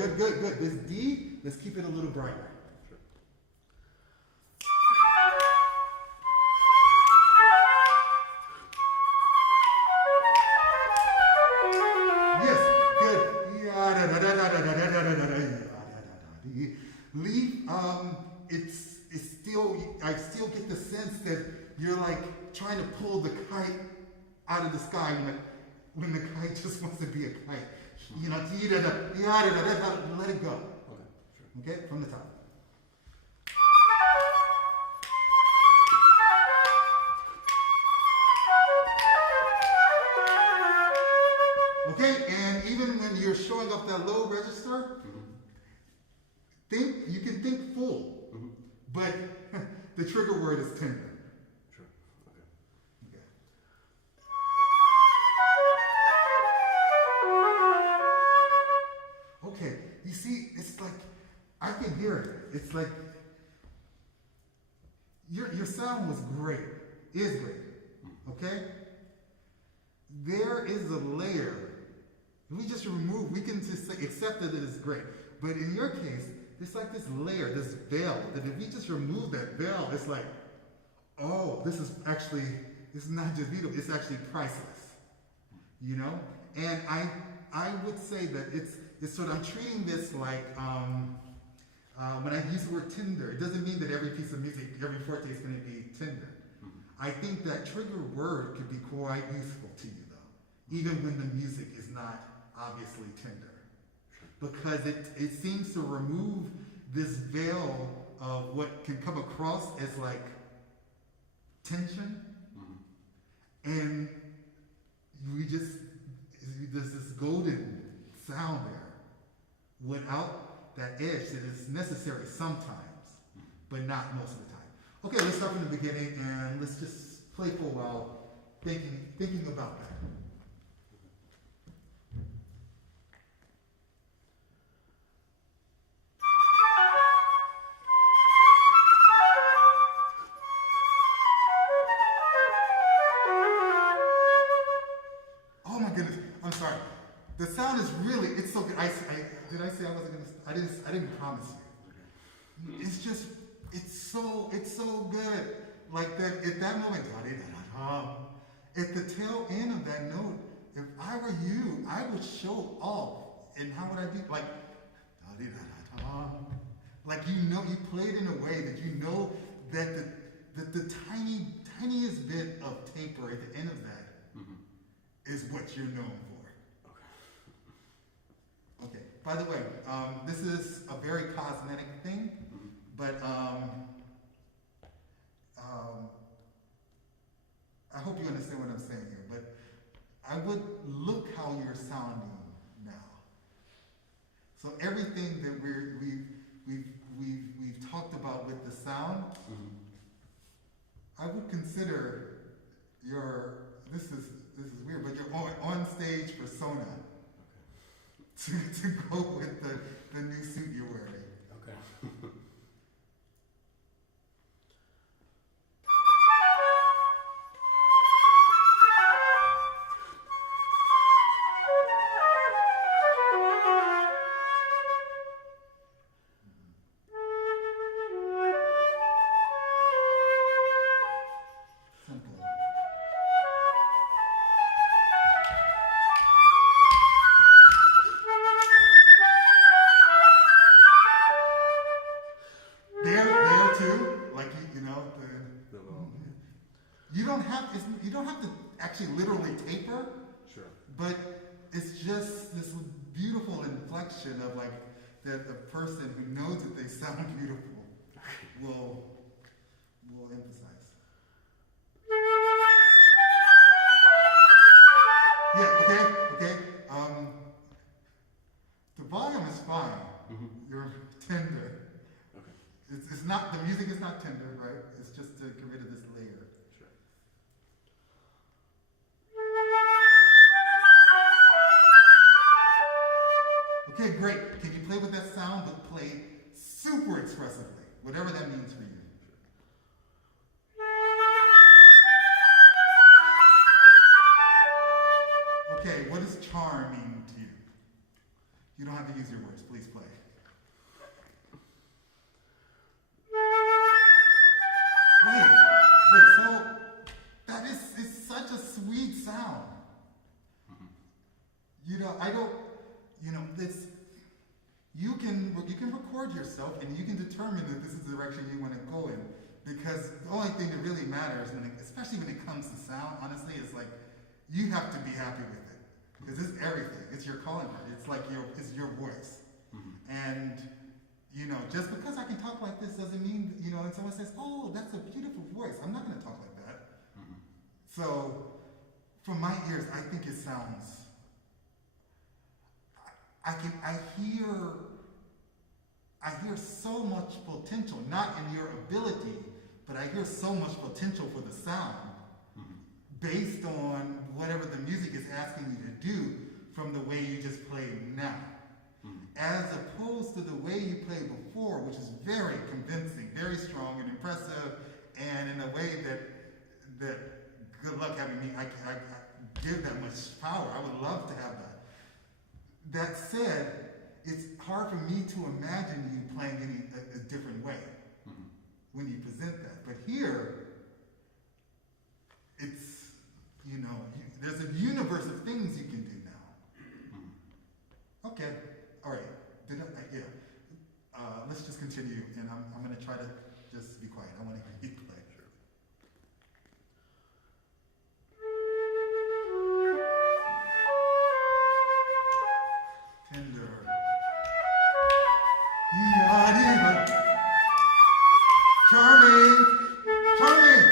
This D, let's keep it a little brighter. Sure. Yes, good. Leaf, it's still, I still get the sense that you're like trying to pull the kite out of the sky when the kite just wants to be a kite. You know, let it go. Okay, sure. Okay, from the top. Okay, and even when you're showing up that low register, you can think full, but the trigger word is tender. Sure. Okay. Okay. Okay, you see, it's like, I can hear it. It's like, your sound was great, is great, okay? There is a layer. We just remove, we can just say, accept that it is great. But in your case, there's like this layer, this veil, that if we just remove that veil, it's like, oh, this is not just beautiful, it's actually priceless. You know? And I would say that it's sort of, I'm treating this like, when I use the word tender, it doesn't mean that every piece of music, every forte is going to be tender. I think that trigger word could be quite useful to you, though, even when the music is not obviously tender. Because it seems to remove this veil of what can come across as like tension, and there's this golden sound there without that edge that is necessary sometimes, but not most of the time. Okay, let's start from the beginning and let's just play for a while thinking about that. Oh my goodness, I'm sorry. The sound is really, it's so good. Did I say I wasn't gonna, I didn't promise you. It's just, it's so good. Like that, at that moment, at the tail end of that note, if I were you, I would show off. And how would I do? Like, like you played in a way that you know that the tiniest bit of taper at the end of that is what you're known for. Okay. By the way, this is a very cosmetic thing, but I hope you understand what I'm saying here. But I would look how you're sounding now. So everything that we've talked about with the sound, I would consider your this is weird, but your on stage persona to go with the new suit you're wearing. Okay. Simple. There too, like you know, you don't have to actually literally taper. Sure. But it's just this beautiful inflection of like that the person who knows that they sound beautiful will emphasize. Yeah, okay. The volume is fine. You're tender. Okay. It's not, the music is not tender, right? It's just to get rid of this layer. Sure. Okay, great. Can you play with that sound, but play super expressively, whatever that means for you? Okay, what does charm mean to you? You don't have to use your words. Please play. Wait, so that is, it's such a sweet sound. You know, this, you can record yourself and you can determine that this is the direction you want to go in, because the only thing that really matters, especially when it comes to sound, honestly, is like, you have to be happy with it, because it's everything. It's your calling card. It's like it's your voice. And you know, just because I can talk like this doesn't mean, you know, and someone says, oh, that's a beautiful voice. I'm not going to talk like that. Mm-hmm. So, from my ears, I think it sounds, I hear so much potential, not in your ability, but I hear so much potential for the sound based on whatever the music is asking you to do from the way you just played now. As opposed to the way you played before, which is very convincing, very strong and impressive, and in a way that good luck having me, I give that much power. I would love to have that. That said, it's hard for me to imagine you playing a different way when you present that. But here, it's, you know, there's a universe of things you can do now. Okay, all right. Yeah. Let's just continue, and I'm going to try to just be quiet. I want to hear you play. Tender. Charming. Charming.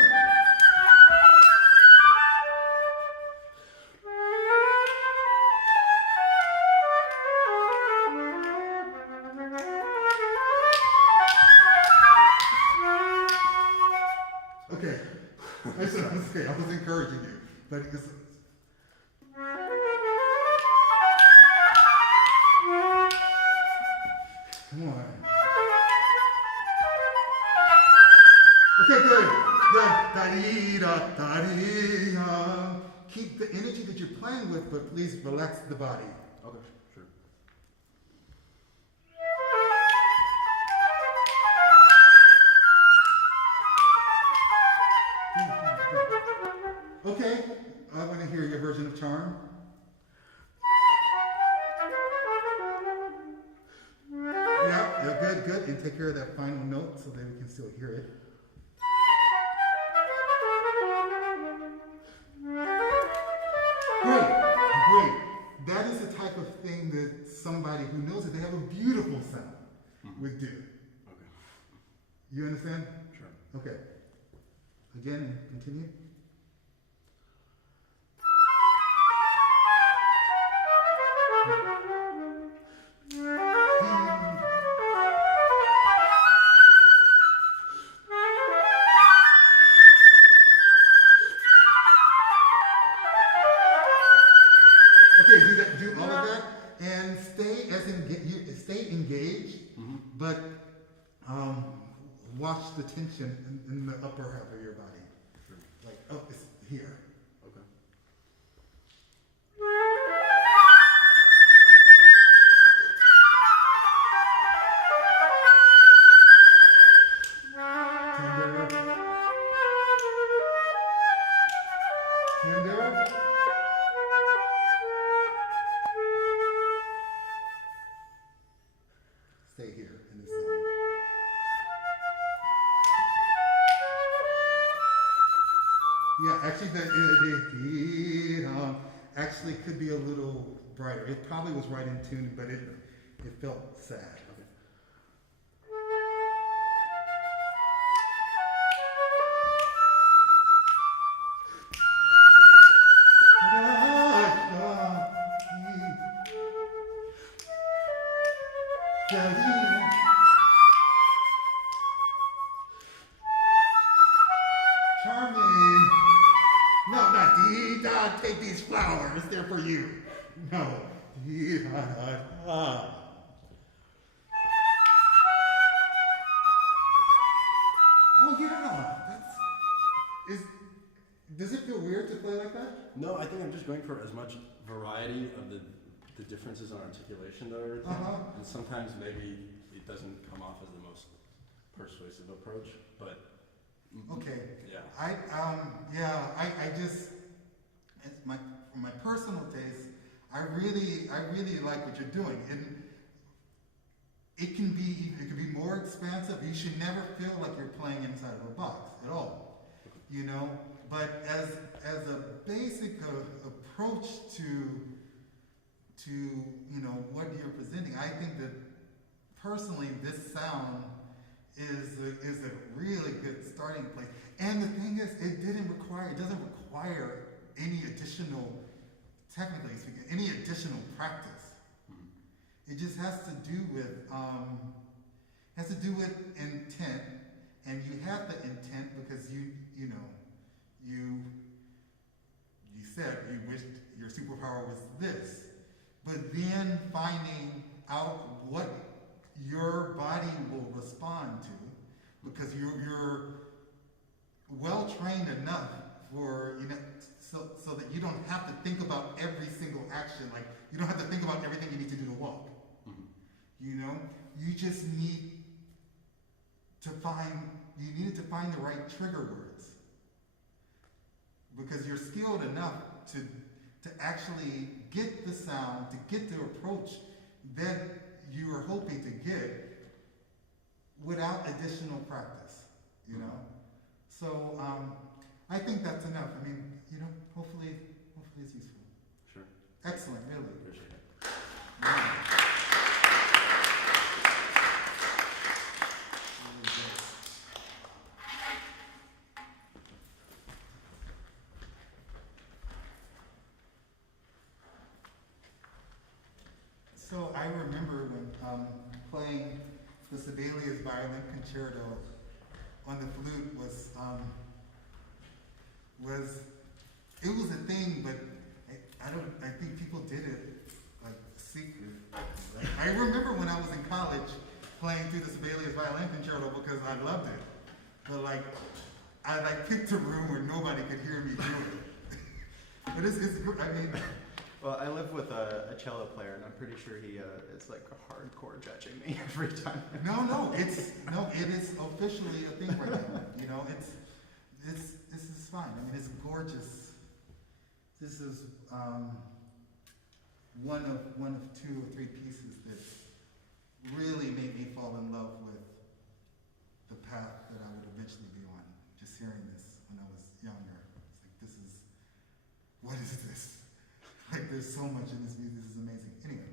Okay. Okay, I was encouraging you, but it's, come on. Okay, good. Da-dee-da, da-dee-da. Keep the energy that you're playing with, but please relax the body. Okay, sure. Okay, I want to hear your version of Charm. Yeah, good. And take care of that final note so that we can still hear it. Great. That is the type of thing that somebody who knows that they have a beautiful sound would do. Okay. You understand? Sure. Okay. Again, continue. Okay, do all of that, and stay engaged, but watch the tension in the upper half of your body. Sure. Like, oh, it's here. Okay. Tender. Stay here in this zone. Yeah, actually, actually could be a little brighter. It probably was right in tune, but it felt sad. Okay. Charming. No, not dee-da, take these flowers, they're for you. No. Dee-da-da-da. Oh yeah, does it feel weird to play like that? No, I think I'm just going for as much variety of the differences in articulation that are there. And sometimes maybe it doesn't come off as the most persuasive approach, but Okay. yeah. I just, from my personal taste, I really like what you're doing, and it can be more expansive. You should never feel like you're playing inside of a box at all, you know. But as a basic approach to you know what you're presenting, I think that personally, this sound is a really good starting place. And the thing is, it doesn't require any additional, technically speaking, any additional practice. It just has to do with intent, and you have the intent because you said you wished your superpower was this, but then finding out what your body will respond to, because you're well trained enough for so that you don't have to think about every single action. Like you don't have to think about everything you need to do to walk. You just need to find the right trigger words, because you're skilled enough to actually get the sound, to get the approach that you are hoping to get without additional practice, So I think that's enough. I mean, hopefully it's useful. Sure. Excellent, really. Appreciate it. Yeah. So I remember when playing the Sibelius Violin Concerto on the flute was a thing, but I think people did it like secret. Right? I remember when I was in college playing through the Sibelius Violin Concerto because I loved it, but I picked a room where nobody could hear me do it. But it's I mean. Well, I live with a cello player, and I'm pretty sure he is like hardcore judging me every time. It is officially a thing right now. This is fine. I mean, it's gorgeous. This is one of 2 or 3 pieces that really made me fall in love with the path that I would eventually be on. Just hearing this when I was younger, it's like, what is this? Like, there's so much in this music. This is amazing. Anyway.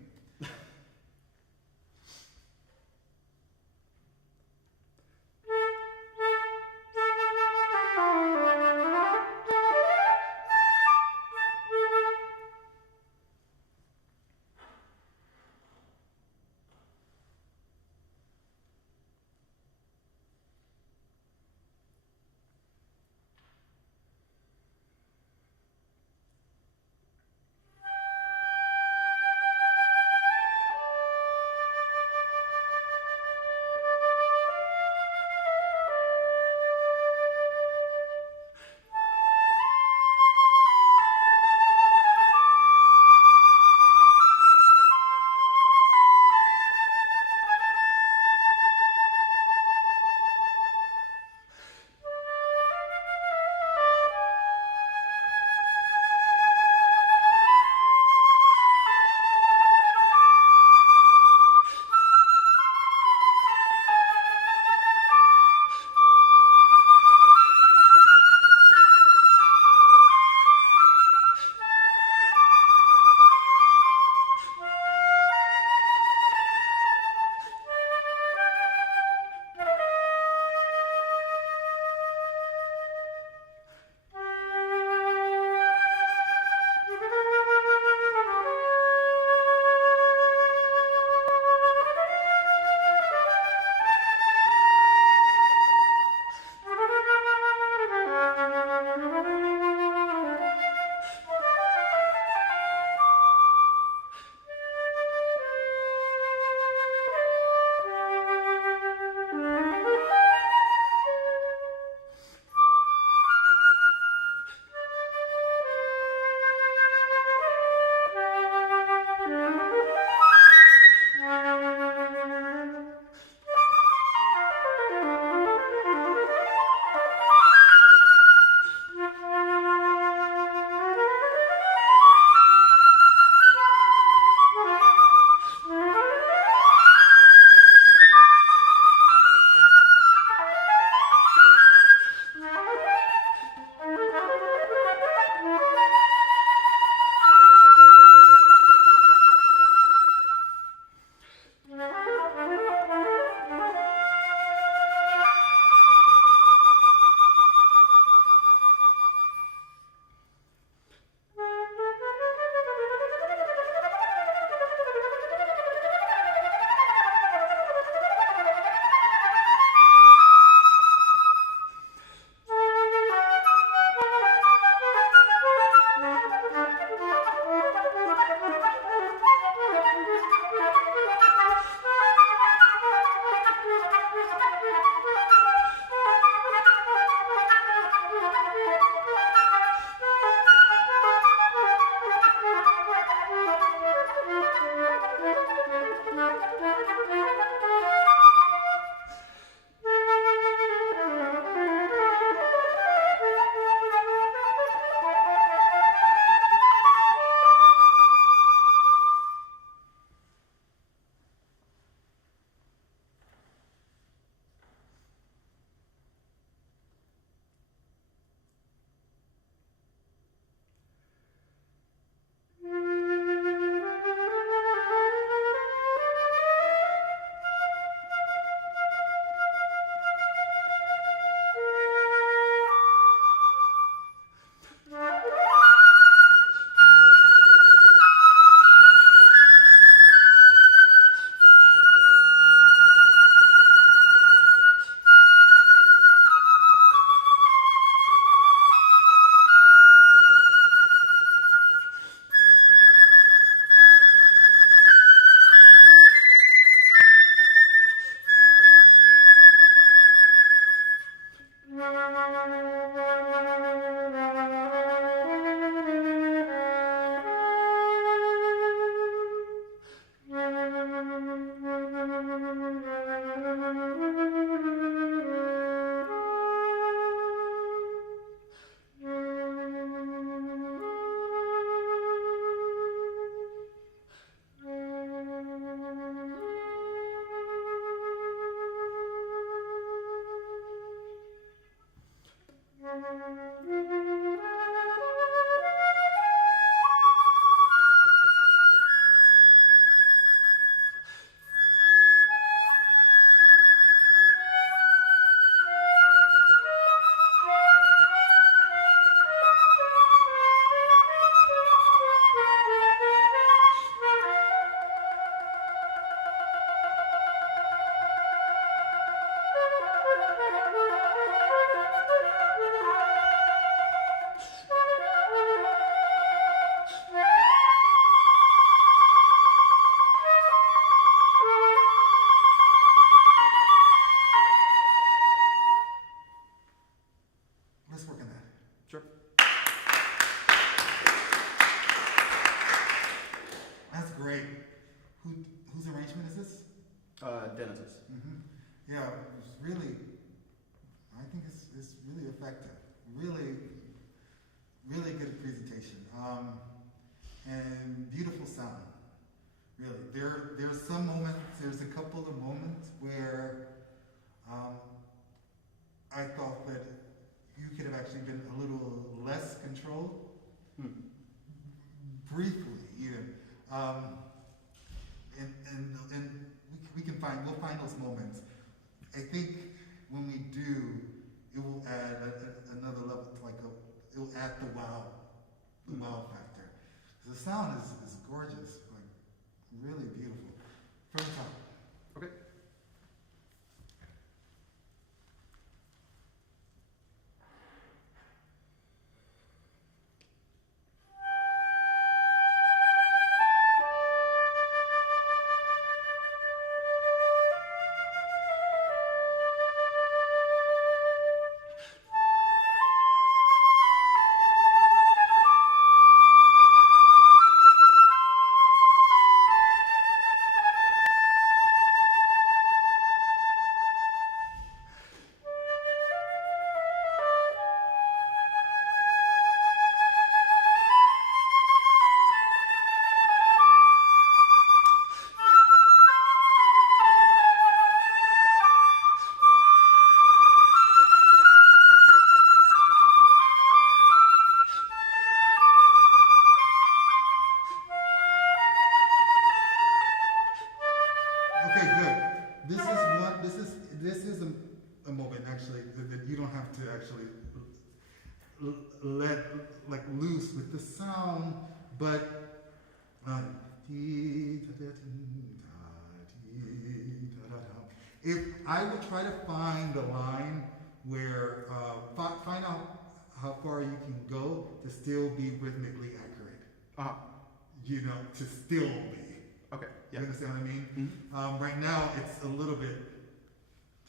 really, really good presentation. And beautiful sound. Really, there's some moments. There's a couple of moments where I thought that you could have actually been a little less controlled, briefly even. And we'll find those moments. I think when we do, it will add another level, it will add the wow factor. The sound is gorgeous, like really beautiful. From the top. Okay. Okay, good. This is a moment actually that you don't have to actually let loose with the sound, but if I would try to find the line where find out how far you can go to still be rhythmically accurate. You know, to still be. Okay. Yeah. You understand what I mean? Mm-hmm. Right now, it's a little bit.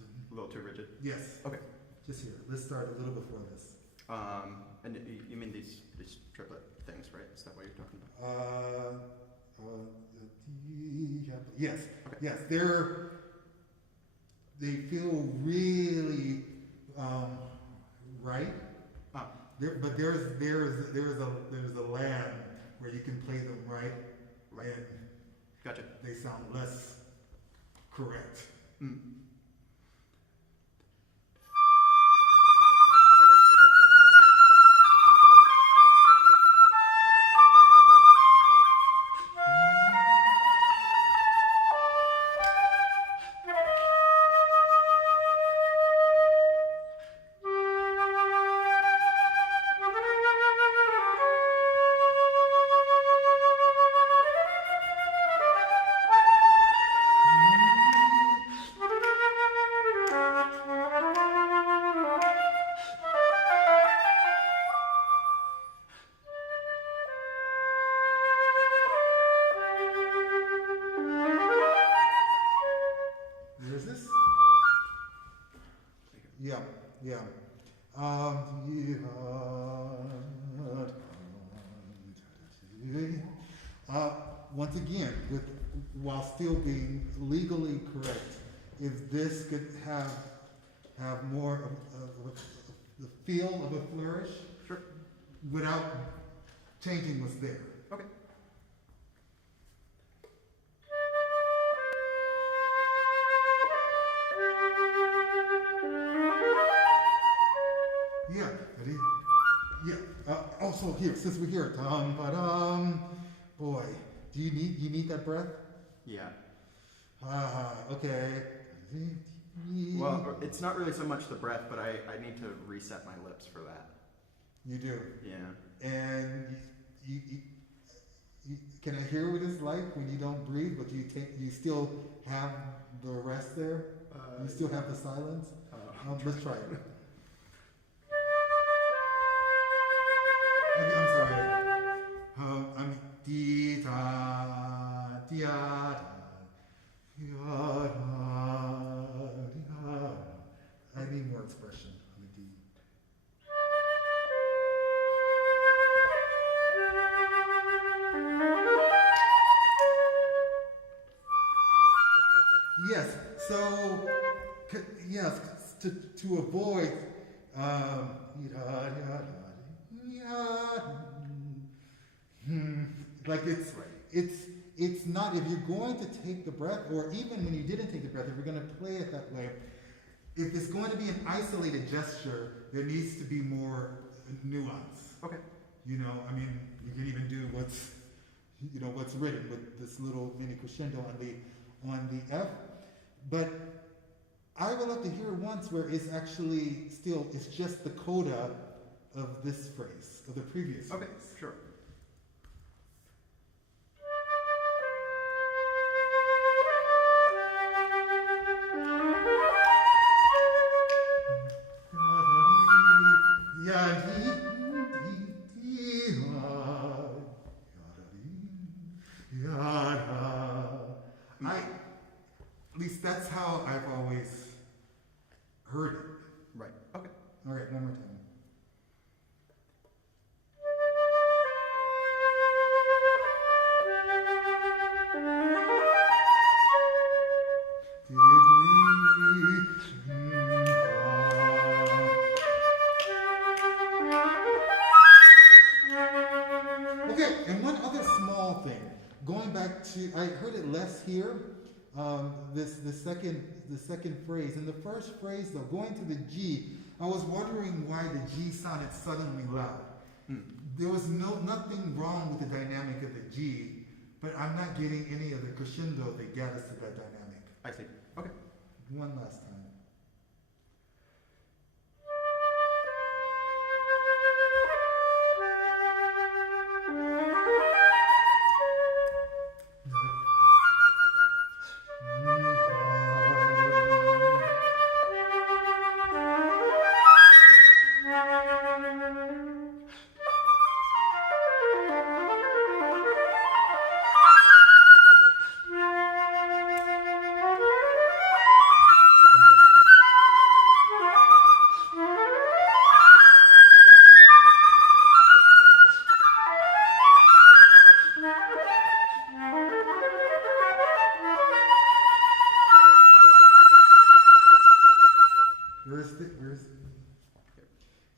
A little too rigid. Yes. Okay. Just here. Let's start a little before this. And you mean these triplet things, right? Is that what you're talking about? Yes. Okay. Yes. They feel really right. But there's a land where you can play them right. And Gotcha. they sound less correct. Mm. Where's this? Yeah. Once again, while still being legally correct, if this could have more of the feel of a flourish, Sure. without changing what's there. Okay. Yeah. Also here, since we're here, boy, do you need that breath? Yeah. Okay. Well, it's not really so much the breath, but I need to reset my lips for that. You do. Yeah. And you can I hear what it's like when you don't breathe, but you still have the rest there? You still have the silence? Let's try it. I'm sorry. I'm dee da dee da da da. I need more expression on the D. Yes. So yes, to avoid Like it's not, if you're going to take the breath, or even when you didn't take the breath, if you're going to play it that way, if it's going to be an isolated gesture, there needs to be more nuance. Okay. You know, I mean, you can even do what's written with this little mini crescendo on the F. But I would love to hear once where it's actually still, it's just the coda of this phrase, of the previous phrase. Okay, sure. At least that's how I've always heard it. Right. Okay. All right, one more time. Okay, and one other small thing. Going back to, I heard it less here. The second phrase. In the first phrase, though, going to the G, I was wondering why the G sounded suddenly loud. There was nothing wrong with the dynamic of the G, but I'm not getting any of the crescendo that got us to that dynamic. I see. Okay. One last time.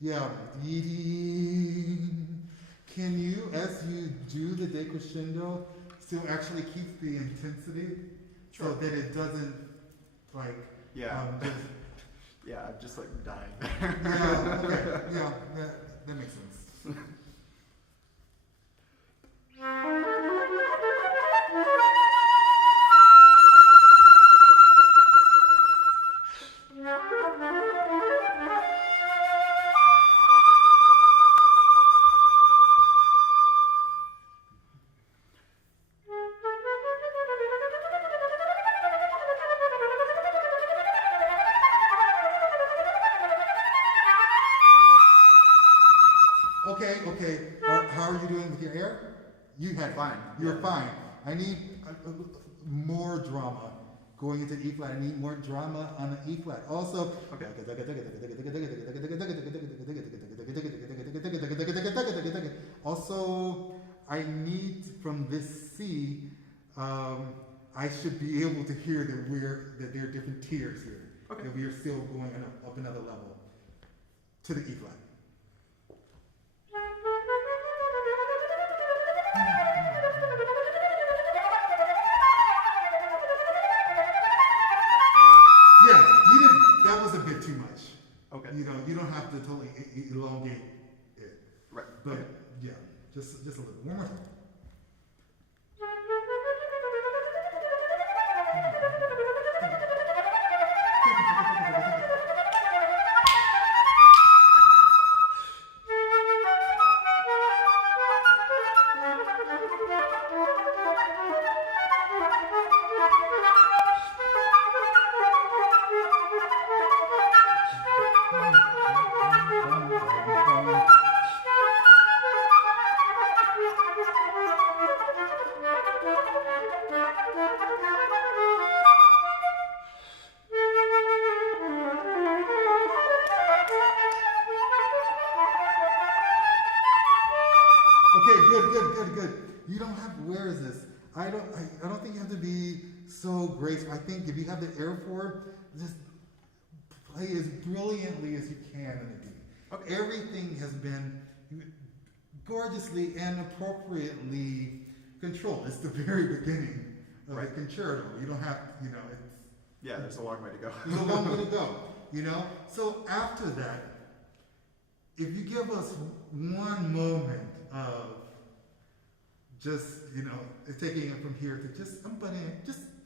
Yeah. Can you, as you do the decrescendo, still actually keep the intensity Sure. so that it doesn't like Yeah. just, Yeah, I'm just like dying. yeah, okay, yeah, that makes sense. Okay. How are you doing with your air? You had Fine. You're Yeah. fine. I need more drama going into E flat. I need more drama on the E flat. Also, Okay. Also, I need from this C, I should be able to hear that there are different tiers here. Okay. That we are still going up another level to the E flat. Yeah, that was a bit too much. Okay. You know, you don't have to totally elongate it. Right. But Okay. yeah, just a little. One more time. Good. You don't have, where is this? I don't think you have to be so graceful. I think if you have the air for it, just play as brilliantly as you can in a D. Okay. Everything has been gorgeously and appropriately controlled. It's the very beginning of Right. a concerto. You don't have, it's Yeah, there's a long way to go. there's a long way to go, So after that, if you give us one moment of just, taking it from here to just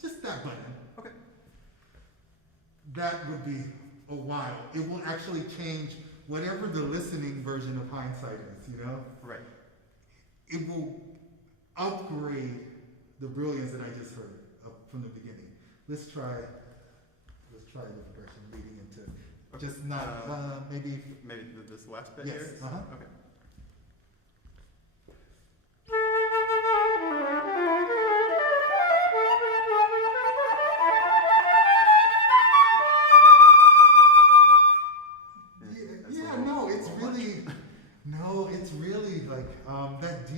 just that button. Okay. That would be a while. It will actually change whatever the listening version of hindsight is, Right. It will upgrade the brilliance that I just heard from the beginning. Let's try the progression leading into just not maybe Maybe this last bit yes. here? Okay. That's a Yeah, little- no, it's little much. really, no, it's really like that D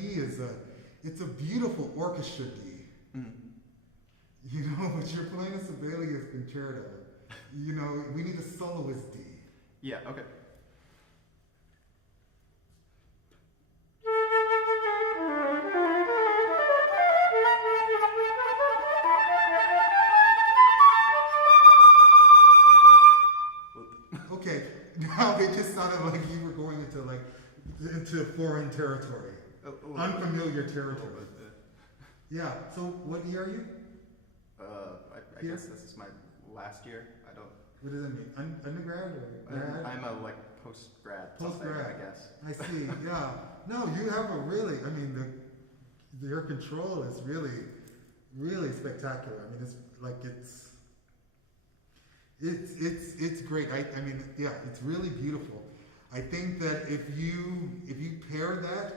it's a beautiful orchestra D. Mhm. But you're playing a Sibelius concerto. We need a soloist D. Yeah, okay. Okay, now it just sounded like you were going into foreign territory, unfamiliar A little territory. bit, Yeah. So what year are you? I Here? guess this is my last year. I don't. What does that mean? Undergrad or grad? I'm a post-grad. something, Post-grad. I guess. I see. Yeah. No, you have a really. I mean, your control is really, really spectacular. I mean, it's great. I mean, yeah, it's really beautiful. I think that if you pair that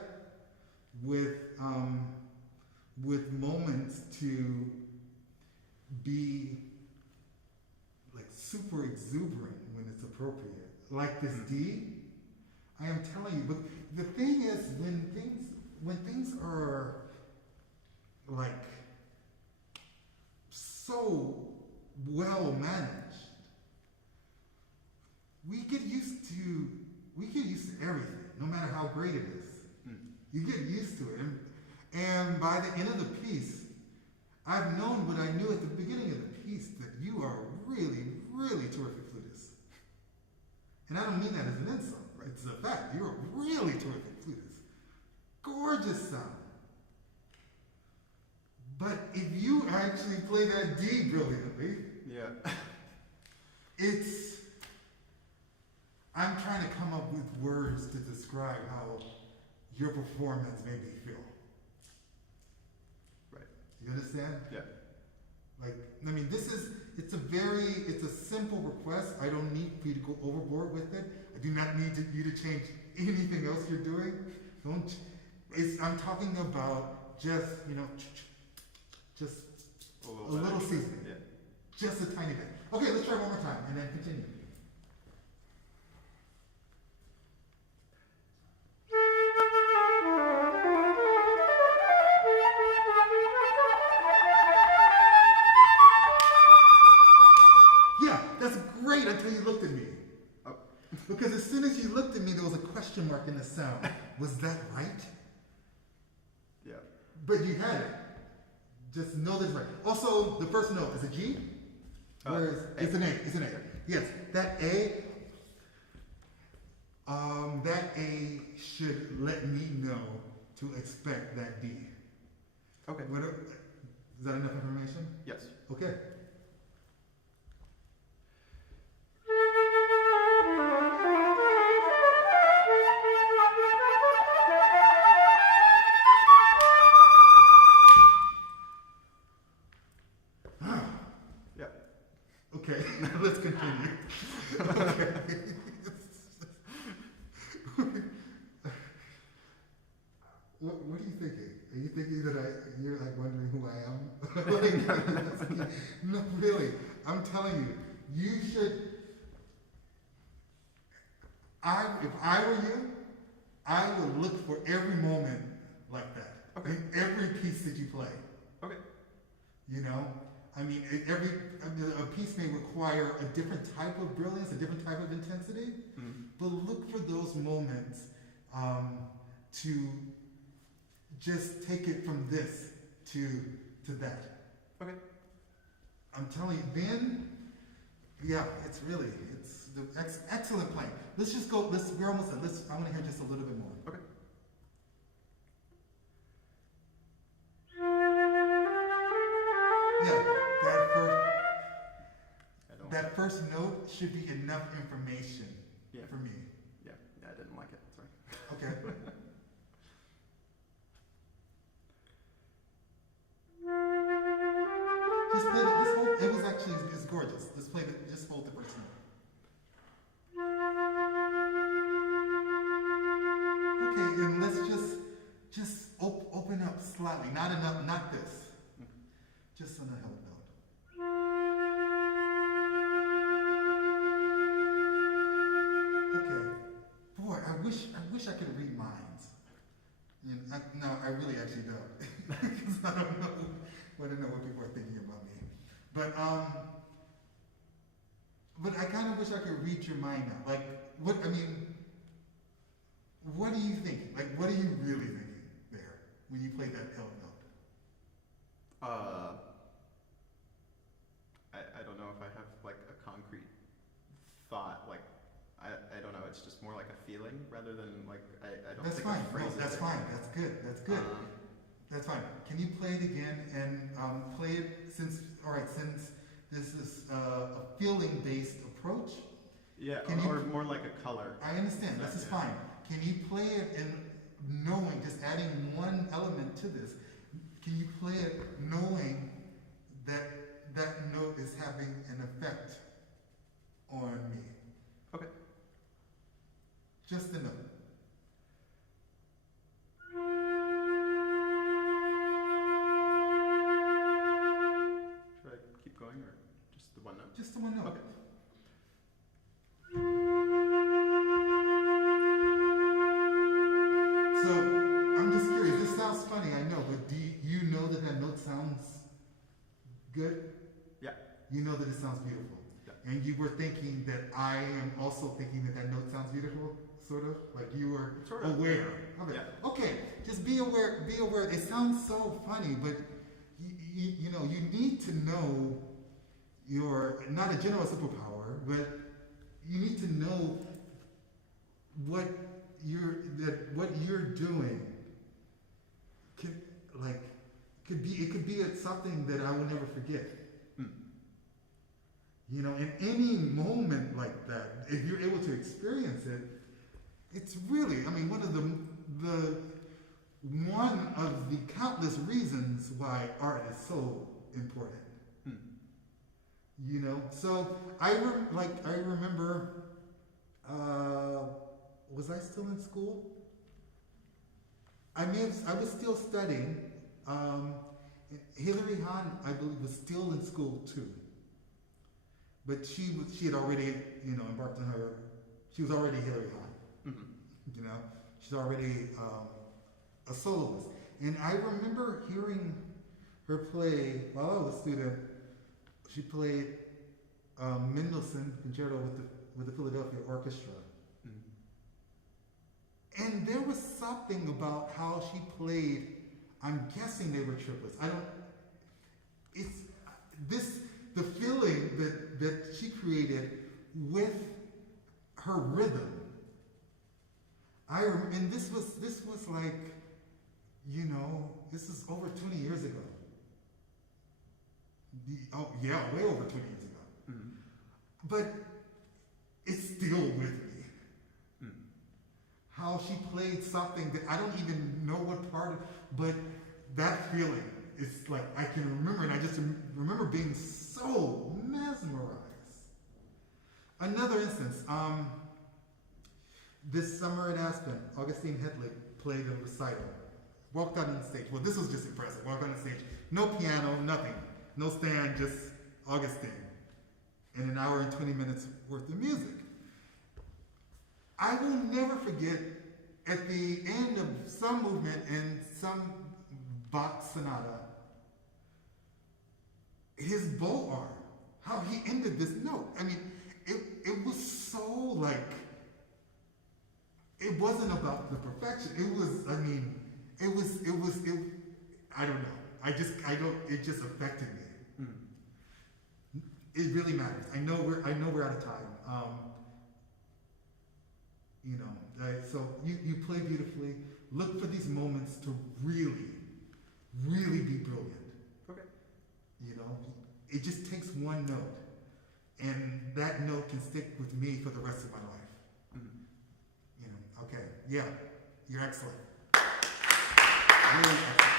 with moments to be like super exuberant when it's appropriate, like this D, I am telling you. But the thing is, when things are like so well managed, we get used to everything, no matter how great it is. You get used to it, and by the end of the piece, I've known what I knew at the beginning of the piece, that you are a really, really terrific flutist. And I don't mean that as an insult. Right? It's a fact. You're a really terrific flutist. Gorgeous sound. But if you actually play that D brilliantly, Yeah. I'm trying to come up with words to describe how your performance made me feel. Right. You understand? Yeah. I mean, it's a simple request. I don't need for you to go overboard with it. I do not need you to change anything else you're doing. I'm talking about just a little extra. seasoning. Yeah. Just a tiny bit. Okay, let's try one more time and then continue. Yeah, that's great until you looked at me. Oh. Because as soon as you looked at me, there was a question mark in the sound. Was that right? Yeah. But you had it. Just know that's right. Also, the first note is a G. Whereas A. it's an A. It's an A. Yes, that A. That A should let me know to expect that D. Okay. Is that enough information? Yes. Okay. Yeah. Okay, let's continue. Okay. What are you thinking? Are you thinking that you're like wondering who I am? Like, no, really. I'm telling you, you should. If I were you, I would look for every moment like that. Okay. In every piece that you play. Okay. You know, I mean, a piece may require a different type of brilliance, a different type of intensity, but look for those moments to just take it from this to that. Okay. I'm telling you, then, yeah, it's the excellent playing. Let's just go. We're almost done. I want to hear just a little bit more. Okay. Yeah, I don't. that first note should be enough information for me. Yeah, I didn't like it. Sorry. Okay. Just play this whole. It was actually it's gorgeous. Just hold the first note. Okay, and let's just open up slightly. Not enough. Not this. Just on a help note. Okay. Boy, I wish I could read minds. You know, no, I really actually don't. Because I don't know what people are thinking about me. But I kind of wish I could read your mind now. Like, what do you think? Like, what are you really thinking there when you play that help note? I don't know if I have like a concrete thought. Like, I don't know. It's just more like a feeling rather than like I don't. That's think fine. of phrases. No, that's fine. That's good. That's good. That's fine. Can you play it again and play it since this is a feeling-based approach? Yeah, or more like a color. I understand. This is fine. Can you play it and knowing, just adding one element to this? Can you play it knowing that that note is having an effect on me? Okay. Just a note. Should I keep going or just the one note? Just the one note. Okay. So, I'm just curious. This sounds funny, I know, but do you know that note sounds good? Yeah. You know that it sounds beautiful. Yeah. And you were thinking that I am also thinking that note sounds beautiful, sort of? Like you were Sort of. aware of it. Yeah. Okay, just be aware. It sounds so funny, but you know, you need to know your, not a general superpower, but you need to know what you're doing could be something that I will never forget. You know, in any moment like that, if you're able to experience it, it's really, I mean, one of the countless reasons why art is so important. You know, so I remember. Was I still in school? I was still studying. Hillary Hahn, I believe, was still in school too. But she had already, you know, embarked on her. She was already Hillary Hahn. You know, she's already a soloist. And I remember hearing her play while I was a student. She played Mendelssohn Concerto with the Philadelphia Orchestra. And there was something about how she played. I'm guessing they were triplets. The feeling that she created with her rhythm. And this was like, you know, this is over 20 years ago. Oh yeah, way over 20 years ago. But it's still with me. How she played something that I don't even know what part, but that feeling is like I can remember, and I just remember being so mesmerized. Another instance, this summer at Aspen, Augustine Headley played a recital. Walked out on the stage. Well, this was just impressive. Walked on the stage, no piano, nothing, no stand, just Augustine, and an hour and 20 minutes worth of music. I will never forget at the end of some movement in some Bach sonata, his bow arm, how he ended this note. I mean, it was so like, it wasn't about the perfection. It was, I mean, I don't know. It just affected me. It really matters. I know we're out of time. You know, so you play beautifully. Look for these moments to really, really be brilliant. Okay. You know, it just takes one note, and that note can stick with me for the rest of my life. You know, okay, yeah, you're excellent. Really excellent.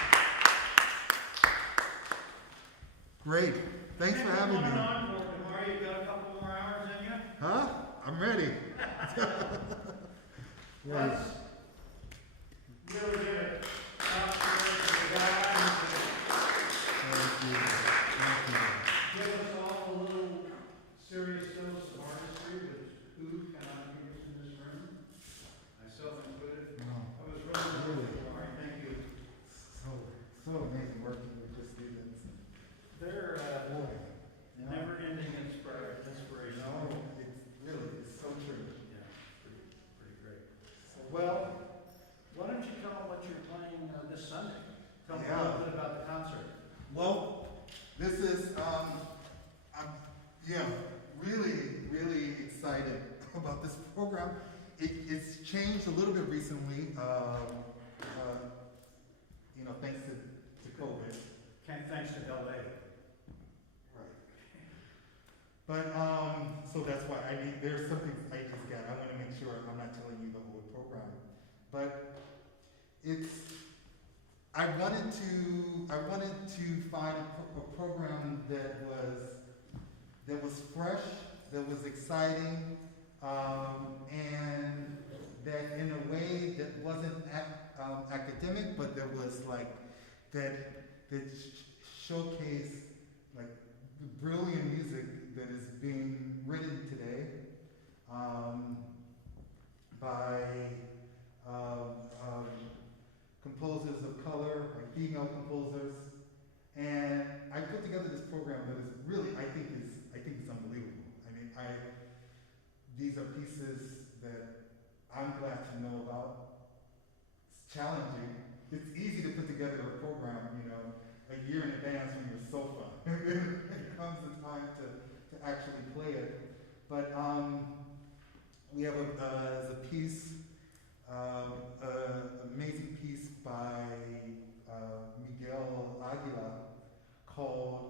Great. Thanks for having me. On for tomorrow. You got a couple more hours in you? Huh? I'm ready. Let's really give it up for the guy Thank you. Thank you. give us all a little serious dose of artistry, which who cannot use in this room, myself included. No, I was really sorry. Thank you. so amazing working with your students. They're Boy, you know, never-ending inspiration. no, it's so true. Yeah, pretty great. Well, why don't you tell them what you're playing this Sunday? Tell them a little bit about the concert. Well, this is, I'm, really excited about this program. It's changed a little bit recently, you know, thanks to COVID. Thanks to LA. Right. But, so that's why there's some things I just got. I want to make sure I'm not telling you the whole program. But I wanted to find a program that was fresh, that was exciting, and that in a way that wasn't academic, but that was like that showcased like the brilliant music that is being written today by composers of color, like female composers, and I put together this program that is really, I think is unbelievable. I mean, these are pieces that I'm glad to know about. It's challenging. It's easy to put together a program, you know, a year in advance when you're so fun. It comes the time to actually play it. But we have a piece, amazing piece by Miguel Aguila called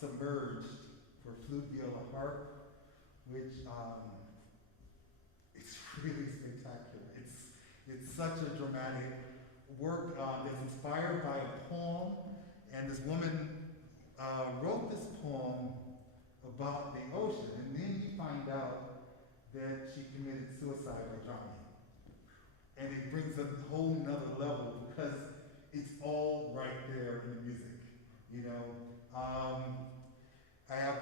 Submerged for flute, viola, harp, which it's really spectacular. It's such a dramatic work that's inspired by a poem, and this woman wrote this poem about the ocean, and then you find out that she committed suicide by drowning. And it brings a whole nother level because it's all right there in the music, you know.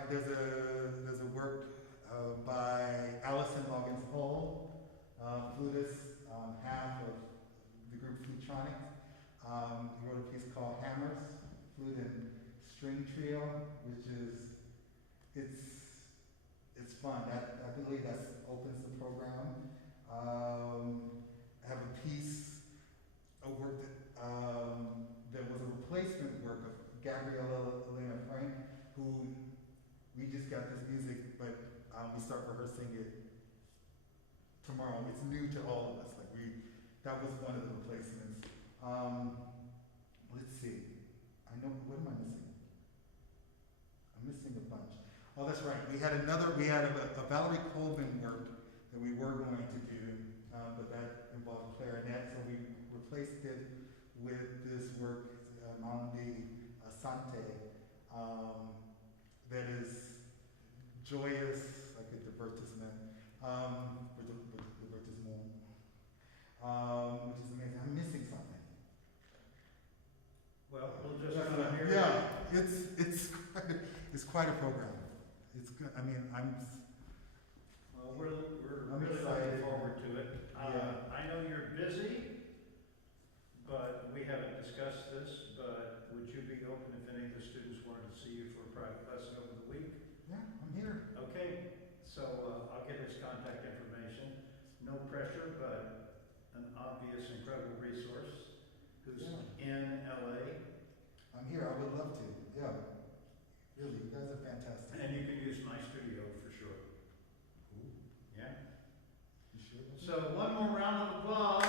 There's a work by Allison Loggins Hall, flutist, half of the group Flutronics. He wrote a piece called Hammers, Flute and String Trio, which is, it's fun. I believe that opens the program. I have a piece, a work that was a replacement work of Gabriella Elena Frank, who we just got this music, but we start rehearsing it tomorrow. It's new to all of us. That was one of the replacements. Let's see. What am I missing? I'm missing a bunch. Oh, that's right. We had a Valerie Colburn work that we were going to do, but that involved clarinet, so we replaced it with this work, Mandi Asante, that is joyous, like a divertissement, which is amazing. I'm missing something. Well, we'll just come here. Yeah, it's quite a program. It's good. I mean, Well, we're I'm really excited. looking forward to it. Yeah. I know you're busy, but we haven't discussed this, but would you be open if any of the students wanted to see you for a private lesson over the week. Yeah, I'm here. Okay, so I'll get his contact information. No pressure, but an obvious, incredible resource who's in LA. I'm here. I would love to. Yeah. Really, you guys are fantastic. And you can use my studio for sure. Cool. Yeah? You sure? So one more round of applause.